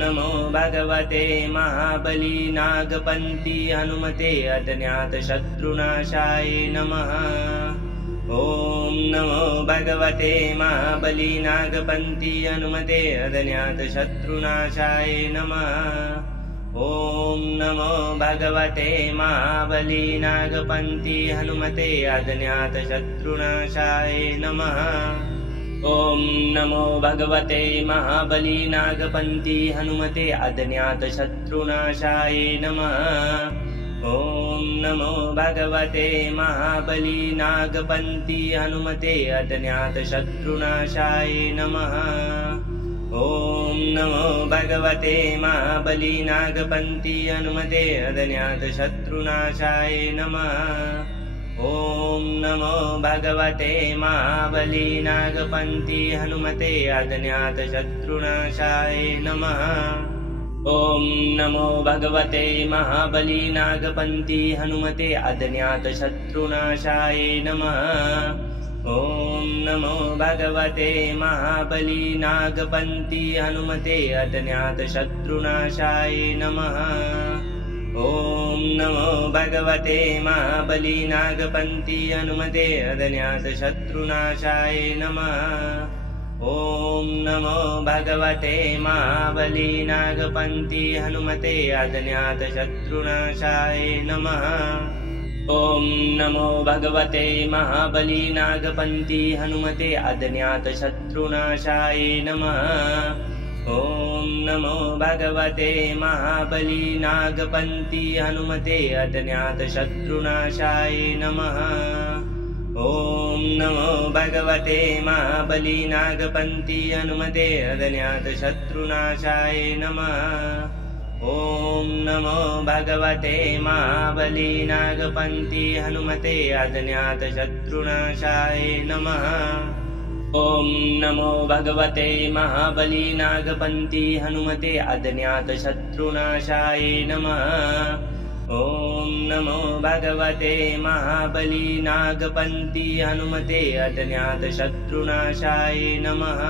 नमो भगवते महाबलीनागपन्थी हनुमते अज्ञातशत्रुनाशाय नमः। ॐ नमो भगवते महाबलीनागपन्थी हनुमते अज्ञातशत्रुनाशाय नमः। ॐ नमो भगवते महाबलीनागपन्थी हनुमते अज्ञातशत्रुनाशाय नमः। ॐ नमो भगवते महाबलीनागपन्थी हनुमते अज्ञातशत्रुनाशाय नमः। ॐ नमो भगवते महाबलीनागपन्थी हनुमते अज्ञातशत्रुनाशाय नमः। ॐ नमो भगवते महाबलीनागपन्थी हनुमते अज्ञातशत्रुनाशाय नमः। ॐ नमो भगवते महाबलीनागपन्थी हनुमते अज्ञातशत्रुनाशाय नमः। ॐ नमो भगवते महाबलीनागपन्थी हनुमते अज्ञातशत्रुनाशाय नमः। ॐ नमो भगवते महाबलीनागपन्थी हनुमते अज्ञातशत्रुनाशाय नमः। ॐ नमो भगवते महाबलीनागपन्थी हनुमते अज्ञातशत्रुनाशाय नमः। ॐ नमो भगवते महाबलीनागपन्थी हनुमते अज्ञातशत्रुनाशाय नमः। ॐ नमो भगवते महाबलीनागपन्थी हनुमते अज्ञातशत्रुनाशाय नमः। ॐ नमो भगवते महाबलीनागपन्थी हनुमते अज्ञातशत्रुनाशाय नमः। ॐ नमो भगवते महाबलीनागपन्थी हनुमते अज्ञातशत्रुनाशाय नमः। ॐ नमो भगवते महाबलीनागपन्थी हनुमते अज्ञातशत्रुनाशाय नमः। ॐ नमो भगवते महाबली नागपन्थी हनुमते अज्ञातशत्रुनाशाय नमः। ॐ नमो भगवते महाबली नागपन्थी हनुमते अज्ञातशत्रुनाशाय नमः।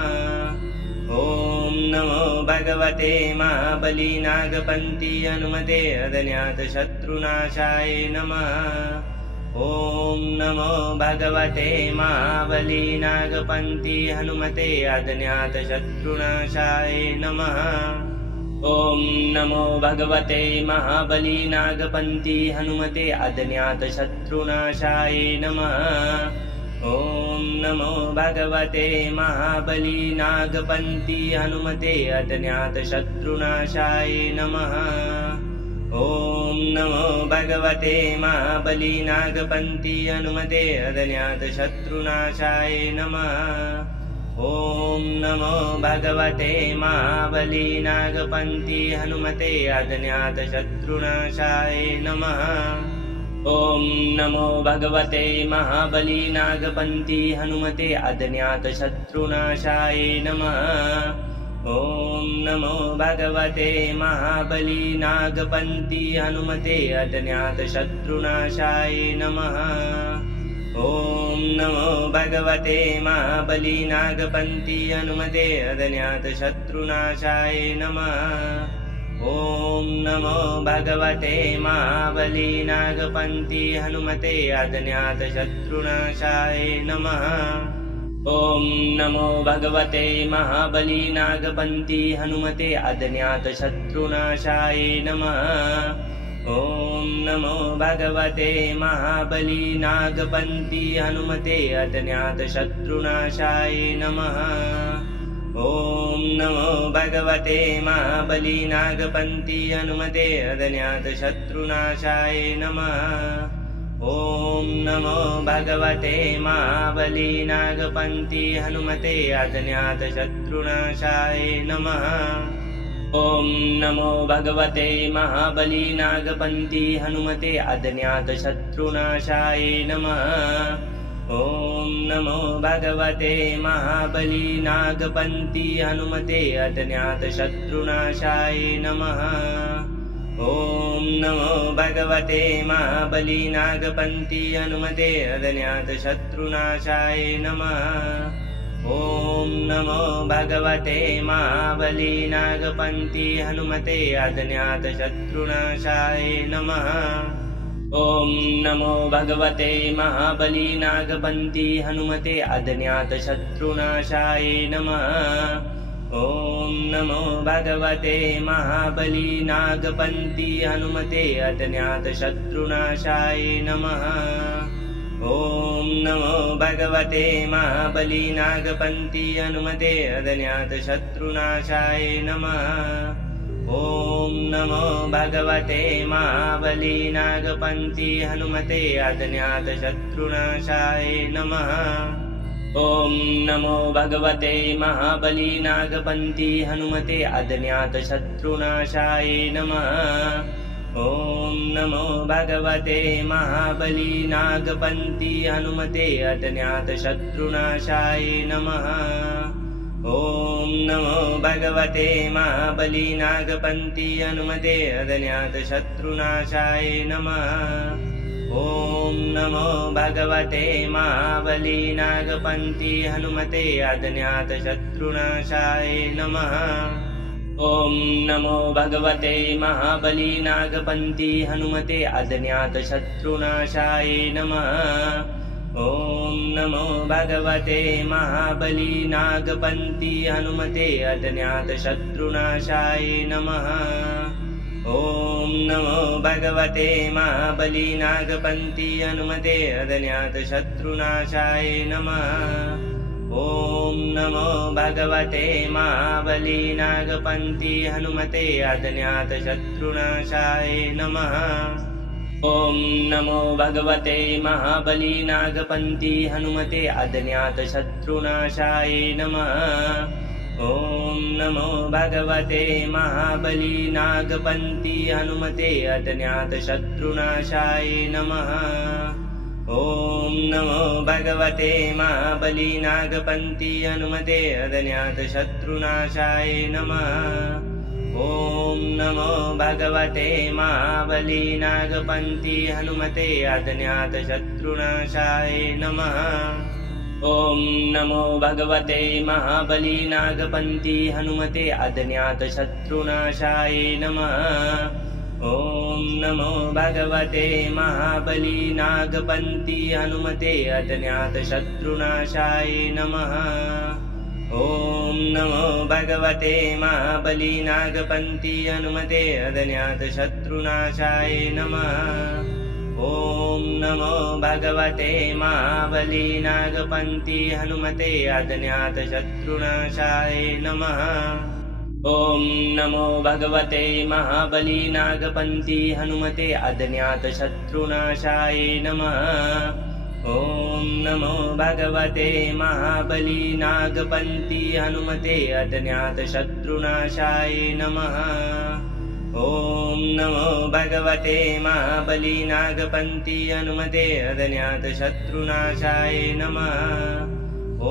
ॐ नमो भगवते महाबली नागपन्थी हनुमते अज्ञातशत्रुनाशाय नमः। ॐ नमो भगवते महाबली नागपन्थी हनुमते अज्ञातशत्रुनाशाय नमः। ॐ नमो भगवते महाबली नागपन्थी हनुमते अज्ञातशत्रुनाशाय नमः। ॐ नमो भगवते महाबली नागपन्थी हनुमते अज्ञातशत्रुनाशाय नमः। ॐ नमो भगवते महाबली नागपन्थी हनुमते अज्ञातशत्रुनाशाय नमः। ॐ नमो भगवते महाबली नागपन्थी हनुमते अज्ञातशत्रुनाशाय नमः। ॐ नमो भगवते महाबली नागपन्थी हनुमते अज्ञातशत्रुनाशाय नमः। ॐ नमो भगवते महाबली नागपन्थी हनुमते अज्ञातशत्रुनाशाय नमः। ॐ नमो भगवते महाबली नागपन्थी हनुमते अज्ञातशत्रुनाशाय नमः। ॐ नमो भगवते महाबली नागपन्थी हनुमते अज्ञातशत्रुनाशाय नमः। ॐ नमो भगवते महाबली नागपन्थी हनुमते अज्ञातशत्रुनाशाय नमः। ॐ नमो भगवते महाबली नागपन्थी हनुमते अज्ञातशत्रुनाशाय नमः। ॐ नमो भगवते महाबली नागपन्थी हनुमते अज्ञातशत्रुनाशाय नमः। ॐ नमो भगवते महाबली नागपन्थी हनुमते अज्ञातशत्रुनाशाय नमः। ॐ नमो भगवते महाबली नागपन्थी हनुमते अज्ञातशत्रुनाशाय नमः। ॐ नमो भगवते महाबली नागपन्थी हनुमते अज्ञातशत्रुनाशाय नमः। ॐ नमो भगवते महाबली नागपन्थी हनुमते अज्ञातशत्रुनाशाय नमः। ॐ नमो भगवते महाबली नागपन्थी हनुमते अज्ञातशत्रुनाशाय नमः। ॐ नमो भगवते महाबली नागपन्थी हनुमते अज्ञातशत्रुनाशाय नमः। ॐ नमो भगवते महाबली नागपन्थी हनुमते अज्ञातशत्रुनाशाय नमः। ॐ नमो भगवते महाबली नागपन्थी हनुमते अज्ञातशत्रुनाशाय नमः। ॐ नमो भगवते महाबली नागपन्थी हनुमते अज्ञातशत्रुनाशाय नमः। ॐ नमो भगवते महाबली नागपन्थी हनुमते अज्ञातशत्रुनाशाय नमः। ॐ नमो भगवते महाबली नागपन्थी हनुमते अज्ञातशत्रुनाशाय नमः। ॐ नमो भगवते महाबली नागपन्थी हनुमते अज्ञातशत्रुनाशाय नमः। ॐ नमो भगवते महाबली नागपन्थी हनुमते अज्ञातशत्रुनाशाय नमः। ॐ नमो भगवते महाबली नागपन्थी हनुमते अज्ञातशत्रुनाशाय नमः। ॐ नमो भगवते महाबली नागपन्थी हनुमते अज्ञातशत्रुनाशाय नमः। ॐ नमो भगवते महाबली नागपन्थी हनुमते अज्ञातशत्रुनाशाय नमः। ॐ नमो भगवते महाबली नागपन्थी हनुमते अज्ञातशत्रुनाशाय नमः। ॐ नमो भगवते महाबली नागपन्थी हनुमते अज्ञातशत्रुनाशाय नमः। ॐ नमो भगवते महाबली नागपन्थी हनुमते अज्ञातशत्रुनाशाय नमः। ॐ नमो भगवते महाबलीनागपन्थी हनुमते अज्ञातशत्रुनाशाय नमः। ॐ नमो भगवते महाबलीनागपन्थी हनुमते अज्ञातशत्रुनाशाय नमः। ॐ नमो भगवते महाबलीनागपन्थी हनुमते अज्ञातशत्रुनाशाय नमः। ॐ नमो भगवते महाबलीनागपन्थी हनुमते अज्ञातशत्रुनाशाय नमः। ॐ नमो भगवते महाबलीनागपन्थी हनुमते अज्ञातशत्रुनाशाय नमः। ॐ नमो भगवते महाबलीनागपन्थी हनुमते अज्ञातशत्रुनाशाय नमः। ॐ नमो भगवते महाबलीनागपन्थी हनुमते अज्ञातशत्रुनाशाय नमः। ॐ नमो भगवते महाबलीनागपन्थी हनुमते अज्ञातशत्रुनाशाय नमः। ॐ नमो भगवते महाबलीनागपन्थी हनुमते अज्ञातशत्रुनाशाय नमः। ॐ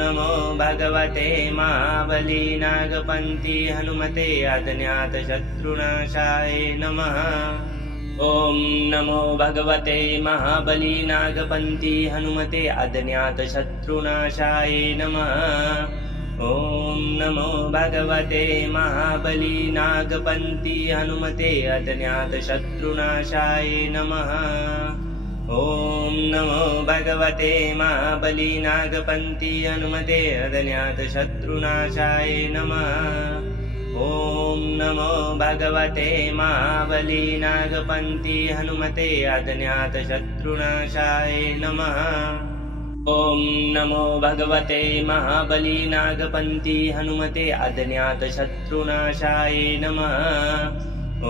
नमो भगवते महाबलीनागपन्थी हनुमते अज्ञातशत्रुनाशाय नमः। ॐ नमो भगवते महाबलीनागपन्थी हनुमते अज्ञातशत्रुनाशाय नमः। ॐ नमो भगवते महाबलीनागपन्थी हनुमते अज्ञातशत्रुनाशाय नमः। ॐ नमो भगवते महाबलीनागपन्थी हनुमते अज्ञातशत्रुनाशाय नमः। ॐ नमो भगवते महाबलीनागपन्थी हनुमते अज्ञातशत्रुनाशाय नमः। ॐ नमो भगवते महाबलीनागपन्थी हनुमते अज्ञातशत्रुनाशाय नमः। ॐ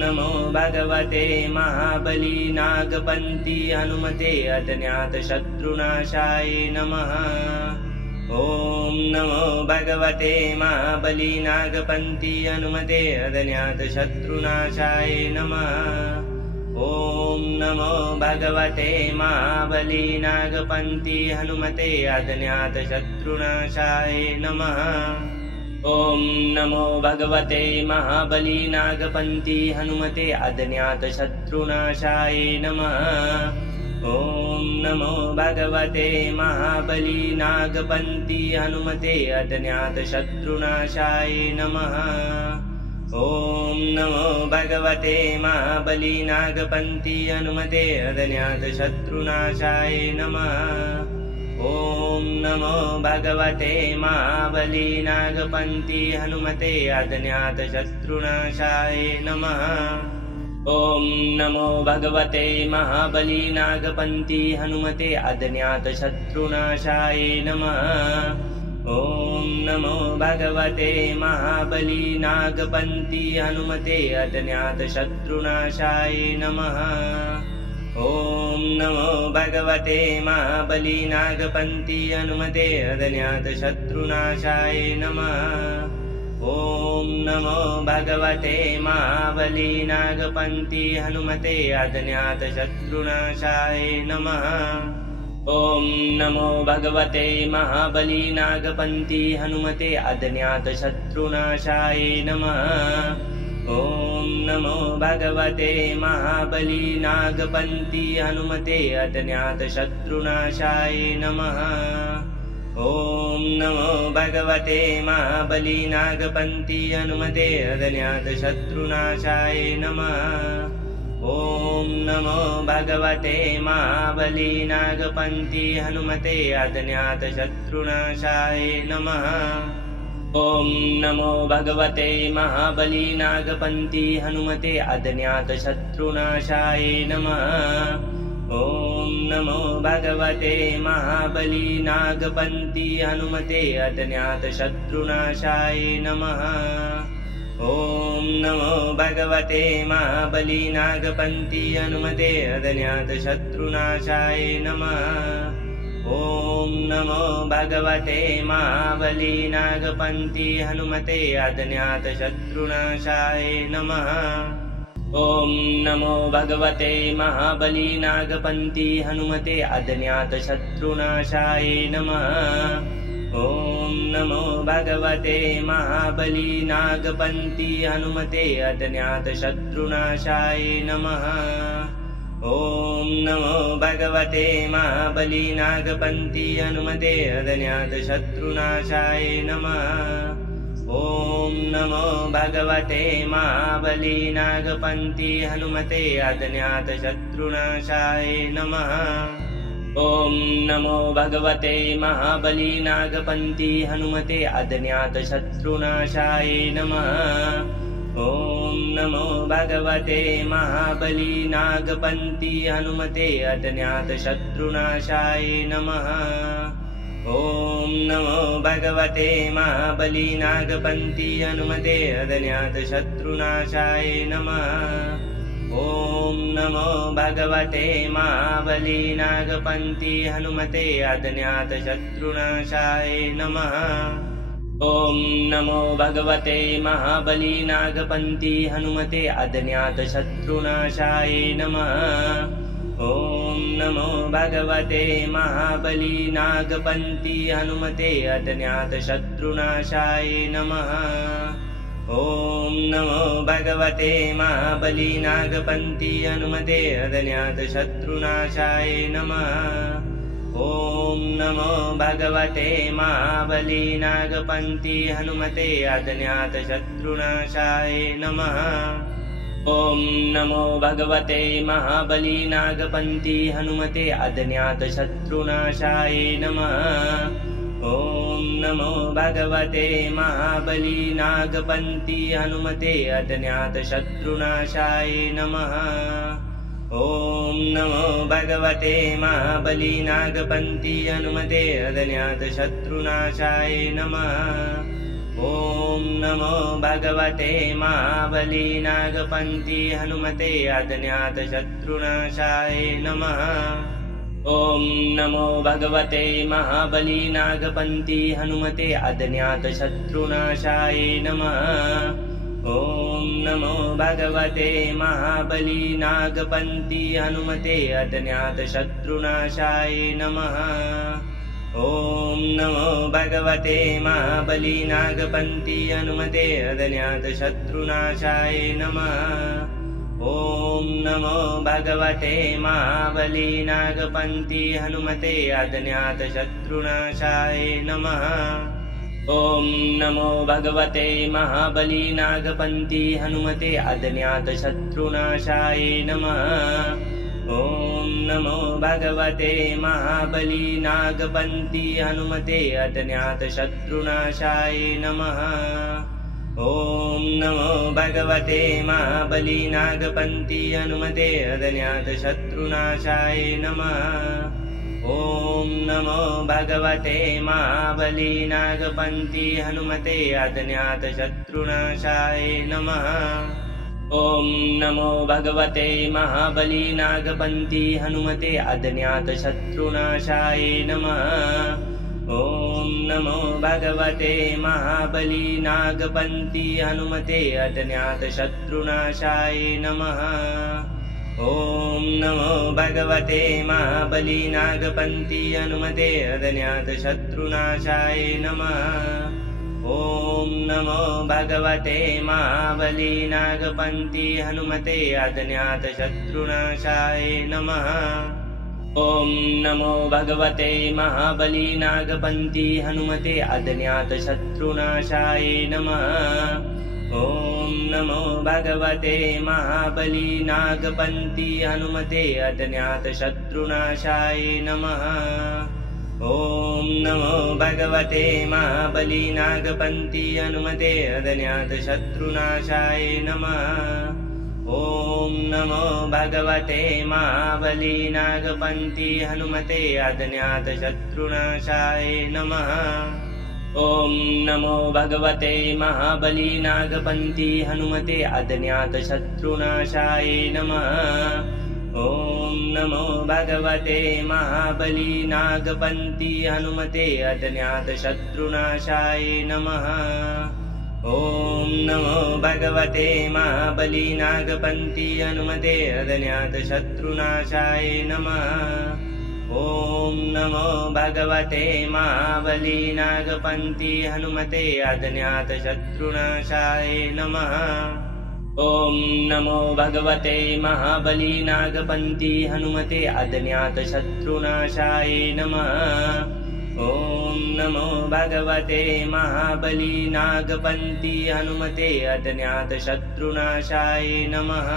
नमो भगवते महाबलीनागपन्थी हनुमते अज्ञातशत्रुनाशाय नमः। ॐ नमो भगवते महाबलीनागपन्थी हनुमते अज्ञातशत्रुनाशाय नमः। ॐ नमो भगवते महाबलीनागपन्थी हनुमते अज्ञातशत्रुनाशाय नमः। ॐ नमो भगवते महाबलीनागपन्थी हनुमते अज्ञातशत्रुनाशाय नमः। ॐ नमो भगवते महाबलीनागपन्थी हनुमते अज्ञातशत्रुनाशाय नमः। ॐ नमो भगवते महाबलीनागपन्थी हनुमते अज्ञातशत्रुनाशाय नमः। ॐ नमो भगवते महाबलीनागपन्थी हनुमते अज्ञातशत्रुनाशाय नमः। ॐ नमो भगवते महाबलीनागपन्थी हनुमते अज्ञातशत्रुनाशाय नमः। ॐ नमो भगवते महाबलीनागपन्थी हनुमते अज्ञातशत्रुनाशाय नमः। ॐ नमो भगवते महाबलीनागपन्थी हनुमते अज्ञातशत्रुनाशाय नमः। ॐ नमो भगवते महाबलीनागपन्थी हनुमते अज्ञातशत्रुनाशाय नमः। ॐ नमो भगवते महाबलीनागपन्थी हनुमते अज्ञातशत्रुनाशाय नमः। ॐ नमो भगवते महाबलीनागपन्थी हनुमते अज्ञातशत्रुनाशाय नमः। ॐ नमो भगवते महाबलीनागपन्थी हनुमते अज्ञातशत्रुनाशाय नमः। ॐ नमो भगवते महाबलीनागपन्थी हनुमते अज्ञातशत्रुनाशाय नमः। ॐ नमो भगवते महाबलीनागपन्थी हनुमते अज्ञातशत्रुनाशाय नमः। ॐ नमो भगवते महाबलीनागपन्थी हनुमते अज्ञातशत्रुनाशाय नमः। ॐ नमो भगवते महाबलीनागपन्थी हनुमते अज्ञातशत्रुनाशाय नमः। ॐ नमो भगवते महाबलीनागपन्थी हनुमते अज्ञातशत्रुनाशाय नमः। ॐ नमो भगवते महाबली नागपन्ती हनुमते अज्ञातशत्रुनाशाय नमः। ॐ नमो भगवते महाबली नागपन्ती हनुमते अज्ञातशत्रुनाशाय नमः। ॐ नमो भगवते महाबली नागपन्ती हनुमते अज्ञातशत्रुनाशाय नमः। ॐ नमो भगवते महाबली नागपन्ती हनुमते अज्ञातशत्रुनाशाय नमः। ॐ नमो भगवते महाबली नागपन्ती हनुमते अज्ञातशत्रुनाशाय नमः। ॐ नमो भगवते महाबली नागपन्ती हनुमते अज्ञातशत्रुनाशाय नमः। ॐ नमो भगवते महाबली नागपन्ती हनुमते अज्ञातशत्रुनाशाय नमः। ॐ नमो भगवते महाबली नागपन्ती हनुमते अज्ञातशत्रुनाशाय नमः। ॐ नमो भगवते महाबली नागपन्ती हनुमते अज्ञातशत्रुनाशाय नमः। ॐ नमो भगवते महाबली नागपन्ती हनुमते अज्ञातशत्रुनाशाय नमः। ॐ नमो भगवते महाबली नागपन्ती हनुमते अज्ञातशत्रुनाशाय नमः। ॐ नमो भगवते महाबली नागपन्ती हनुमते अज्ञातशत्रुनाशाय नमः। ॐ नमो भगवते महाबली नागपन्ती हनुमते अज्ञातशत्रुनाशाय नमः। ॐ नमो भगवते महाबली नागपन्ती हनुमते अज्ञातशत्रुनाशाय नमः। ॐ नमो भगवते महाबली नागपन्ती हनुमते अज्ञातशत्रुनाशाय नमः। ॐ नमो भगवते महाबली नागपन्ती हनुमते अज्ञातशत्रुनाशाय नमः। ॐ नमो भगवते महाबली नागपन्ती हनुमते अज्ञातशत्रुनाशाय नमः। ॐ नमो भगवते महाबली नागपन्ती हनुमते अज्ञातशत्रुनाशाय नमः। ॐ नमो भगवते महाबली नागपन्ती हनुमते अज्ञातशत्रुनाशाय नमः। ॐ नमो भगवते महाबली नागपन्ती हनुमते अज्ञातशत्रुनाशाय नमः। ॐ नमो भगवते महाबली नागपन्ती हनुमते अज्ञातशत्रुनाशाय नमः। ॐ नमो भगवते महाबली नागपन्ती हनुमते अज्ञातशत्रुनाशाय नमः। ॐ नमो भगवते महाबली नागपन्ती हनुमते अज्ञातशत्रुनाशाय नमः। ॐ नमो भगवते महाबली नागपन्ती हनुमते अज्ञातशत्रुनाशाय नमः। ॐ नमो भगवते महाबली नागपन्ती हनुमते अज्ञातशत्रुनाशाय नमः। ॐ नमो भगवते महाबली नागपन्ती हनुमते अज्ञातशत्रुनाशाय नमः। ॐ नमो भगवते महाबली नागपन्ती हनुमते अज्ञातशत्रुनाशाय नमः। ॐ नमो भगवते महाबली नागपन्ती हनुमते अज्ञातशत्रुनाशाय नमः। ॐ नमो भगवते महाबली नागपन्ती हनुमते अज्ञातशत्रुनाशाय नमः। ॐ नमो भगवते महाबली नागपन्ती हनुमते अज्ञातशत्रुनाशाय नमः। ॐ नमो भगवते महाबली नागपन्ती हनुमते अज्ञातशत्रुनाशाय नमः। ॐ नमो भगवते महाबली नागपन्ती हनुमते अज्ञातशत्रुनाशाय नमः। ॐ नमो भगवते महाबली नागपन्ती हनुमते अज्ञातशत्रुनाशाय नमः। ॐ नमो भगवते महाबली नागपन्ती हनुमते अज्ञातशत्रुनाशाय नमः। ॐ नमो भगवते महाबलीनागपन्थी हनुमते अज्ञातशत्रुनाशाय नमः। ॐ नमो भगवते महाबलीनागपन्थी हनुमते अज्ञातशत्रुनाशाय नमः। ॐ नमो भगवते महाबलीनागपन्थी हनुमते अज्ञातशत्रुनाशाय नमः। ॐ नमो भगवते महाबलीनागपन्थी हनुमते अज्ञातशत्रुनाशाय नमः।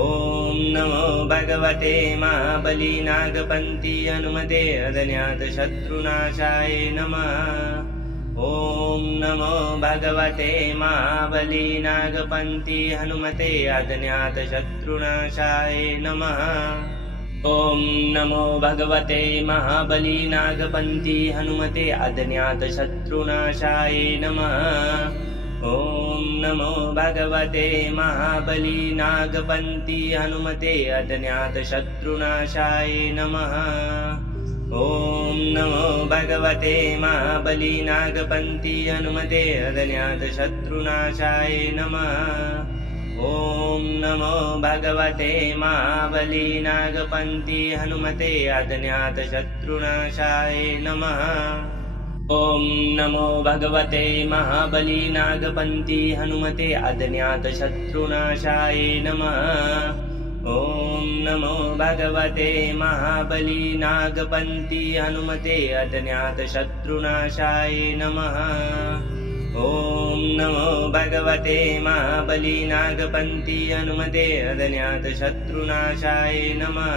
ॐ नमो भगवते महाबलीनागपन्थी हनुमते अज्ञातशत्रुनाशाय नमः। ॐ नमो भगवते महाबलीनागपन्थी हनुमते अज्ञातशत्रुनाशाय नमः। ॐ नमो भगवते महाबलीनागपन्थी हनुमते अज्ञातशत्रुनाशाय नमः। ॐ नमो भगवते महाबलीनागपन्थी हनुमते अज्ञातशत्रुनाशाय नमः। ॐ नमो भगवते महाबलीनागपन्थी हनुमते अज्ञातशत्रुनाशाय नमः। ॐ नमो भगवते महाबलीनागपन्थी हनुमते अज्ञातशत्रुनाशाय नमः। ॐ नमो भगवते महाबलीनागपन्थी हनुमते अज्ञातशत्रुनाशाय नमः। ॐ नमो भगवते महाबलीनागपन्थी हनुमते अज्ञातशत्रुनाशाय नमः। ॐ नमो भगवते महाबलीनागपन्थी हनुमते अज्ञातशत्रुनाशाय नमः।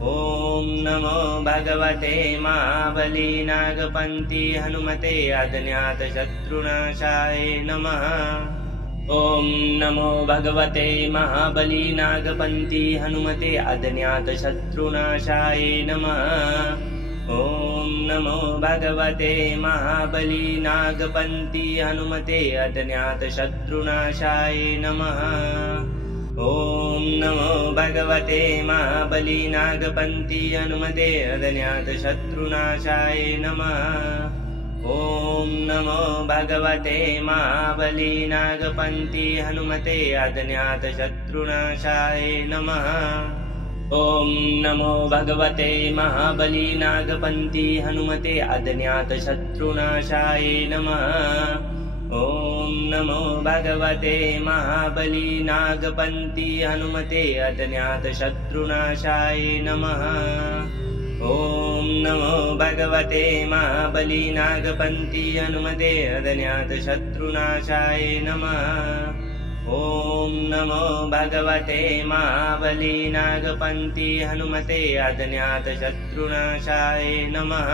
ॐ नमो भगवते महाबलीनागपन्थी हनुमते अज्ञातशत्रुनाशाय नमः। ॐ नमो भगवते महाबलीनागपन्थी हनुमते अज्ञातशत्रुनाशाय नमः। ॐ नमो भगवते महाबलीनागपन्थी हनुमते अज्ञातशत्रुनाशाय नमः। ॐ नमो भगवते महाबलीनागपन्थी हनुमते अज्ञातशत्रुनाशाय नमः। ॐ नमो भगवते महाबलीनागपन्थी हनुमते अज्ञातशत्रुनाशाय नमः। ॐ नमो भगवते महाबलीनागपन्थी हनुमते अज्ञातशत्रुनाशाय नमः। ॐ नमो भगवते महाबलीनागपन्थी हनुमते अज्ञातशत्रुनाशाय नमः। ॐ नमो भगवते महाबलीनागपन्थी हनुमते अज्ञातशत्रुनाशाय नमः। ॐ नमो भगवते महाबलीनागपन्थी हनुमते अज्ञातशत्रुनाशाय नमः।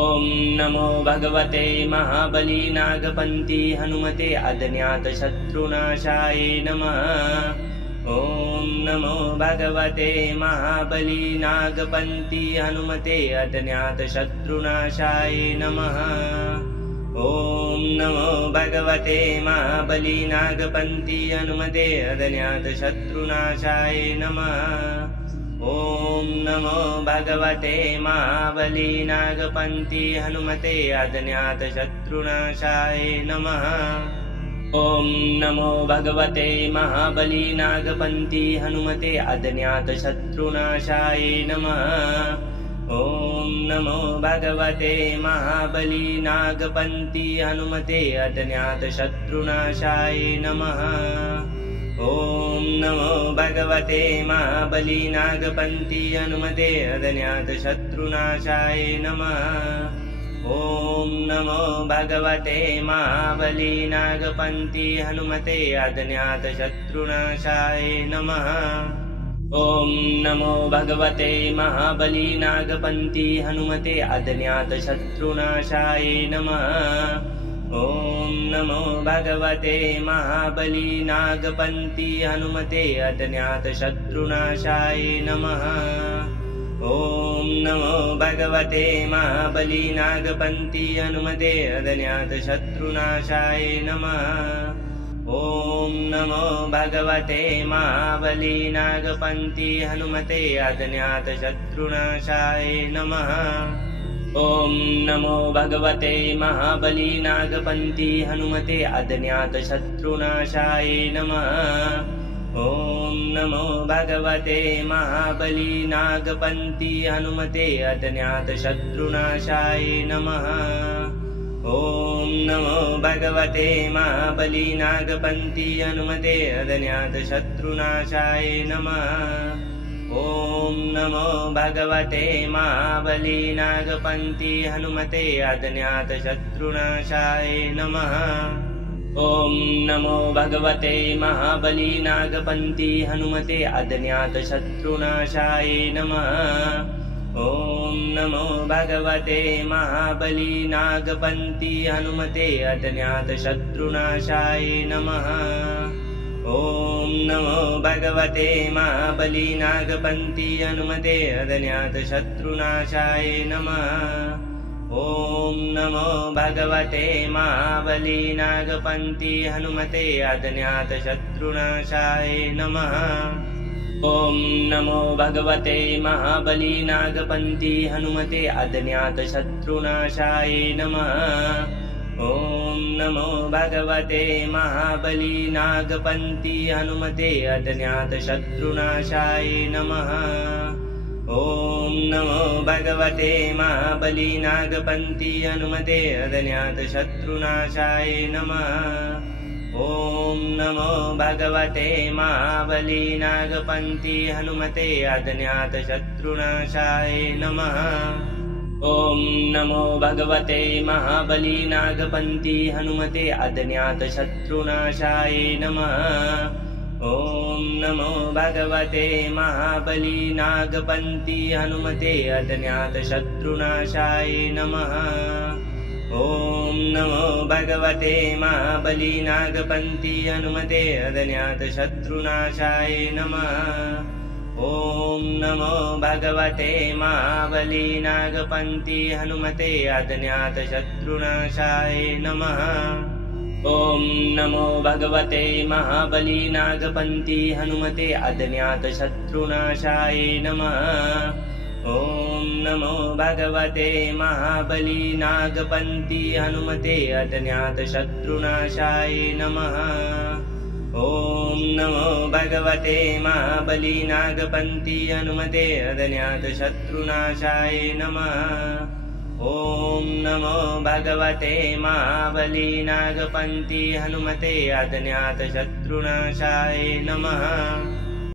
ॐ नमो भगवते महाबलीनागपन्थी हनुमते अज्ञातशत्रुनाशाय नमः। ॐ नमो भगवते महाबलीनागपन्थी हनुमते अज्ञातशत्रुनाशाय नमः। ॐ नमो भगवते महाबलीनागपन्थी हनुमते अज्ञातशत्रुनाशाय नमः। ॐ नमो भगवते महाबलीनागपन्थी हनुमते अज्ञातशत्रुनाशाय नमः। ॐ नमो भगवते महाबलीनागपन्थी हनुमते अज्ञातशत्रुनाशाय नमः। ॐ नमो भगवते महाबलीनागपन्थी हनुमते अज्ञातशत्रुनाशाय नमः। ॐ नमो भगवते महाबलीनागपन्थी हनुमते अज्ञातशत्रुनाशाय नमः। ॐ नमो भगवते महाबलीनागपन्थी हनुमते अज्ञातशत्रुनाशाय नमः। ॐ नमो भगवते महाबलीनागपन्थी हनुमते अज्ञातशत्रुनाशाय नमः। ॐ नमो भगवते महाबलीनागपन्थी हनुमते अज्ञातशत्रुनाशाय नमः। ॐ नमो भगवते महाबलीनागपन्थी हनुमते अज्ञातशत्रुनाशाय नमः। ॐ नमो भगवते महाबलीनागपन्थी हनुमते अज्ञातशत्रुनाशाय नमः। ॐ नमो भगवते महाबली नागपन्थी हनुमते अज्ञातशत्रुनाशाय नमः। ॐ नमो भगवते महाबली नागपन्थी हनुमते अज्ञातशत्रुनाशाय नमः। ॐ नमो भगवते महाबली नागपन्थी हनुमते अज्ञातशत्रुनाशाय नमः। ॐ नमो भगवते महाबली नागपन्थी हनुमते अज्ञातशत्रुनाशाय नमः। ॐ नमो भगवते महाबली नागपन्थी हनुमते अज्ञातशत्रुनाशाय नमः। ॐ नमो भगवते महाबली नागपन्थी हनुमते अज्ञातशत्रुनाशाय नमः। ॐ नमो भगवते महाबली नागपन्थी हनुमते अज्ञातशत्रुनाशाय नमः। ॐ नमो भगवते महाबली नागपन्थी हनुमते अज्ञातशत्रुनाशाय नमः। ॐ नमो भगवते महाबली नागपन्थी हनुमते अज्ञातशत्रुनाशाय नमः। ॐ नमो भगवते महाबली नागपन्थी हनुमते अज्ञातशत्रुनाशाय नमः। ॐ नमो भगवते महाबली नागपन्थी हनुमते अज्ञातशत्रुनाशाय नमः। ॐ नमो भगवते महाबली नागपन्थी हनुमते अज्ञातशत्रुनाशाय नमः। ॐ नमो भगवते महाबली नागपन्थी हनुमते अज्ञातशत्रुनाशाय नमः। ॐ नमो भगवते महाबली नागपन्थी हनुमते अज्ञातशत्रुनाशाय नमः। ॐ नमो भगवते महाबली नागपन्थी हनुमते अज्ञातशत्रुनाशाय नमः। ॐ नमो भगवते महाबली नागपन्थी हनुमते अज्ञातशत्रुनाशाय नमः। ॐ नमो भगवते महाबली नागपन्थी हनुमते अज्ञातशत्रुनाशाय नमः। ॐ नमो भगवते महाबली नागपन्थी हनुमते अज्ञातशत्रुनाशाय नमः। ॐ नमो भगवते महाबली नागपन्थी हनुमते अज्ञातशत्रुनाशाय नमः। ॐ नमो भगवते महाबली नागपन्थी हनुमते अज्ञातशत्रुनाशाय नमः।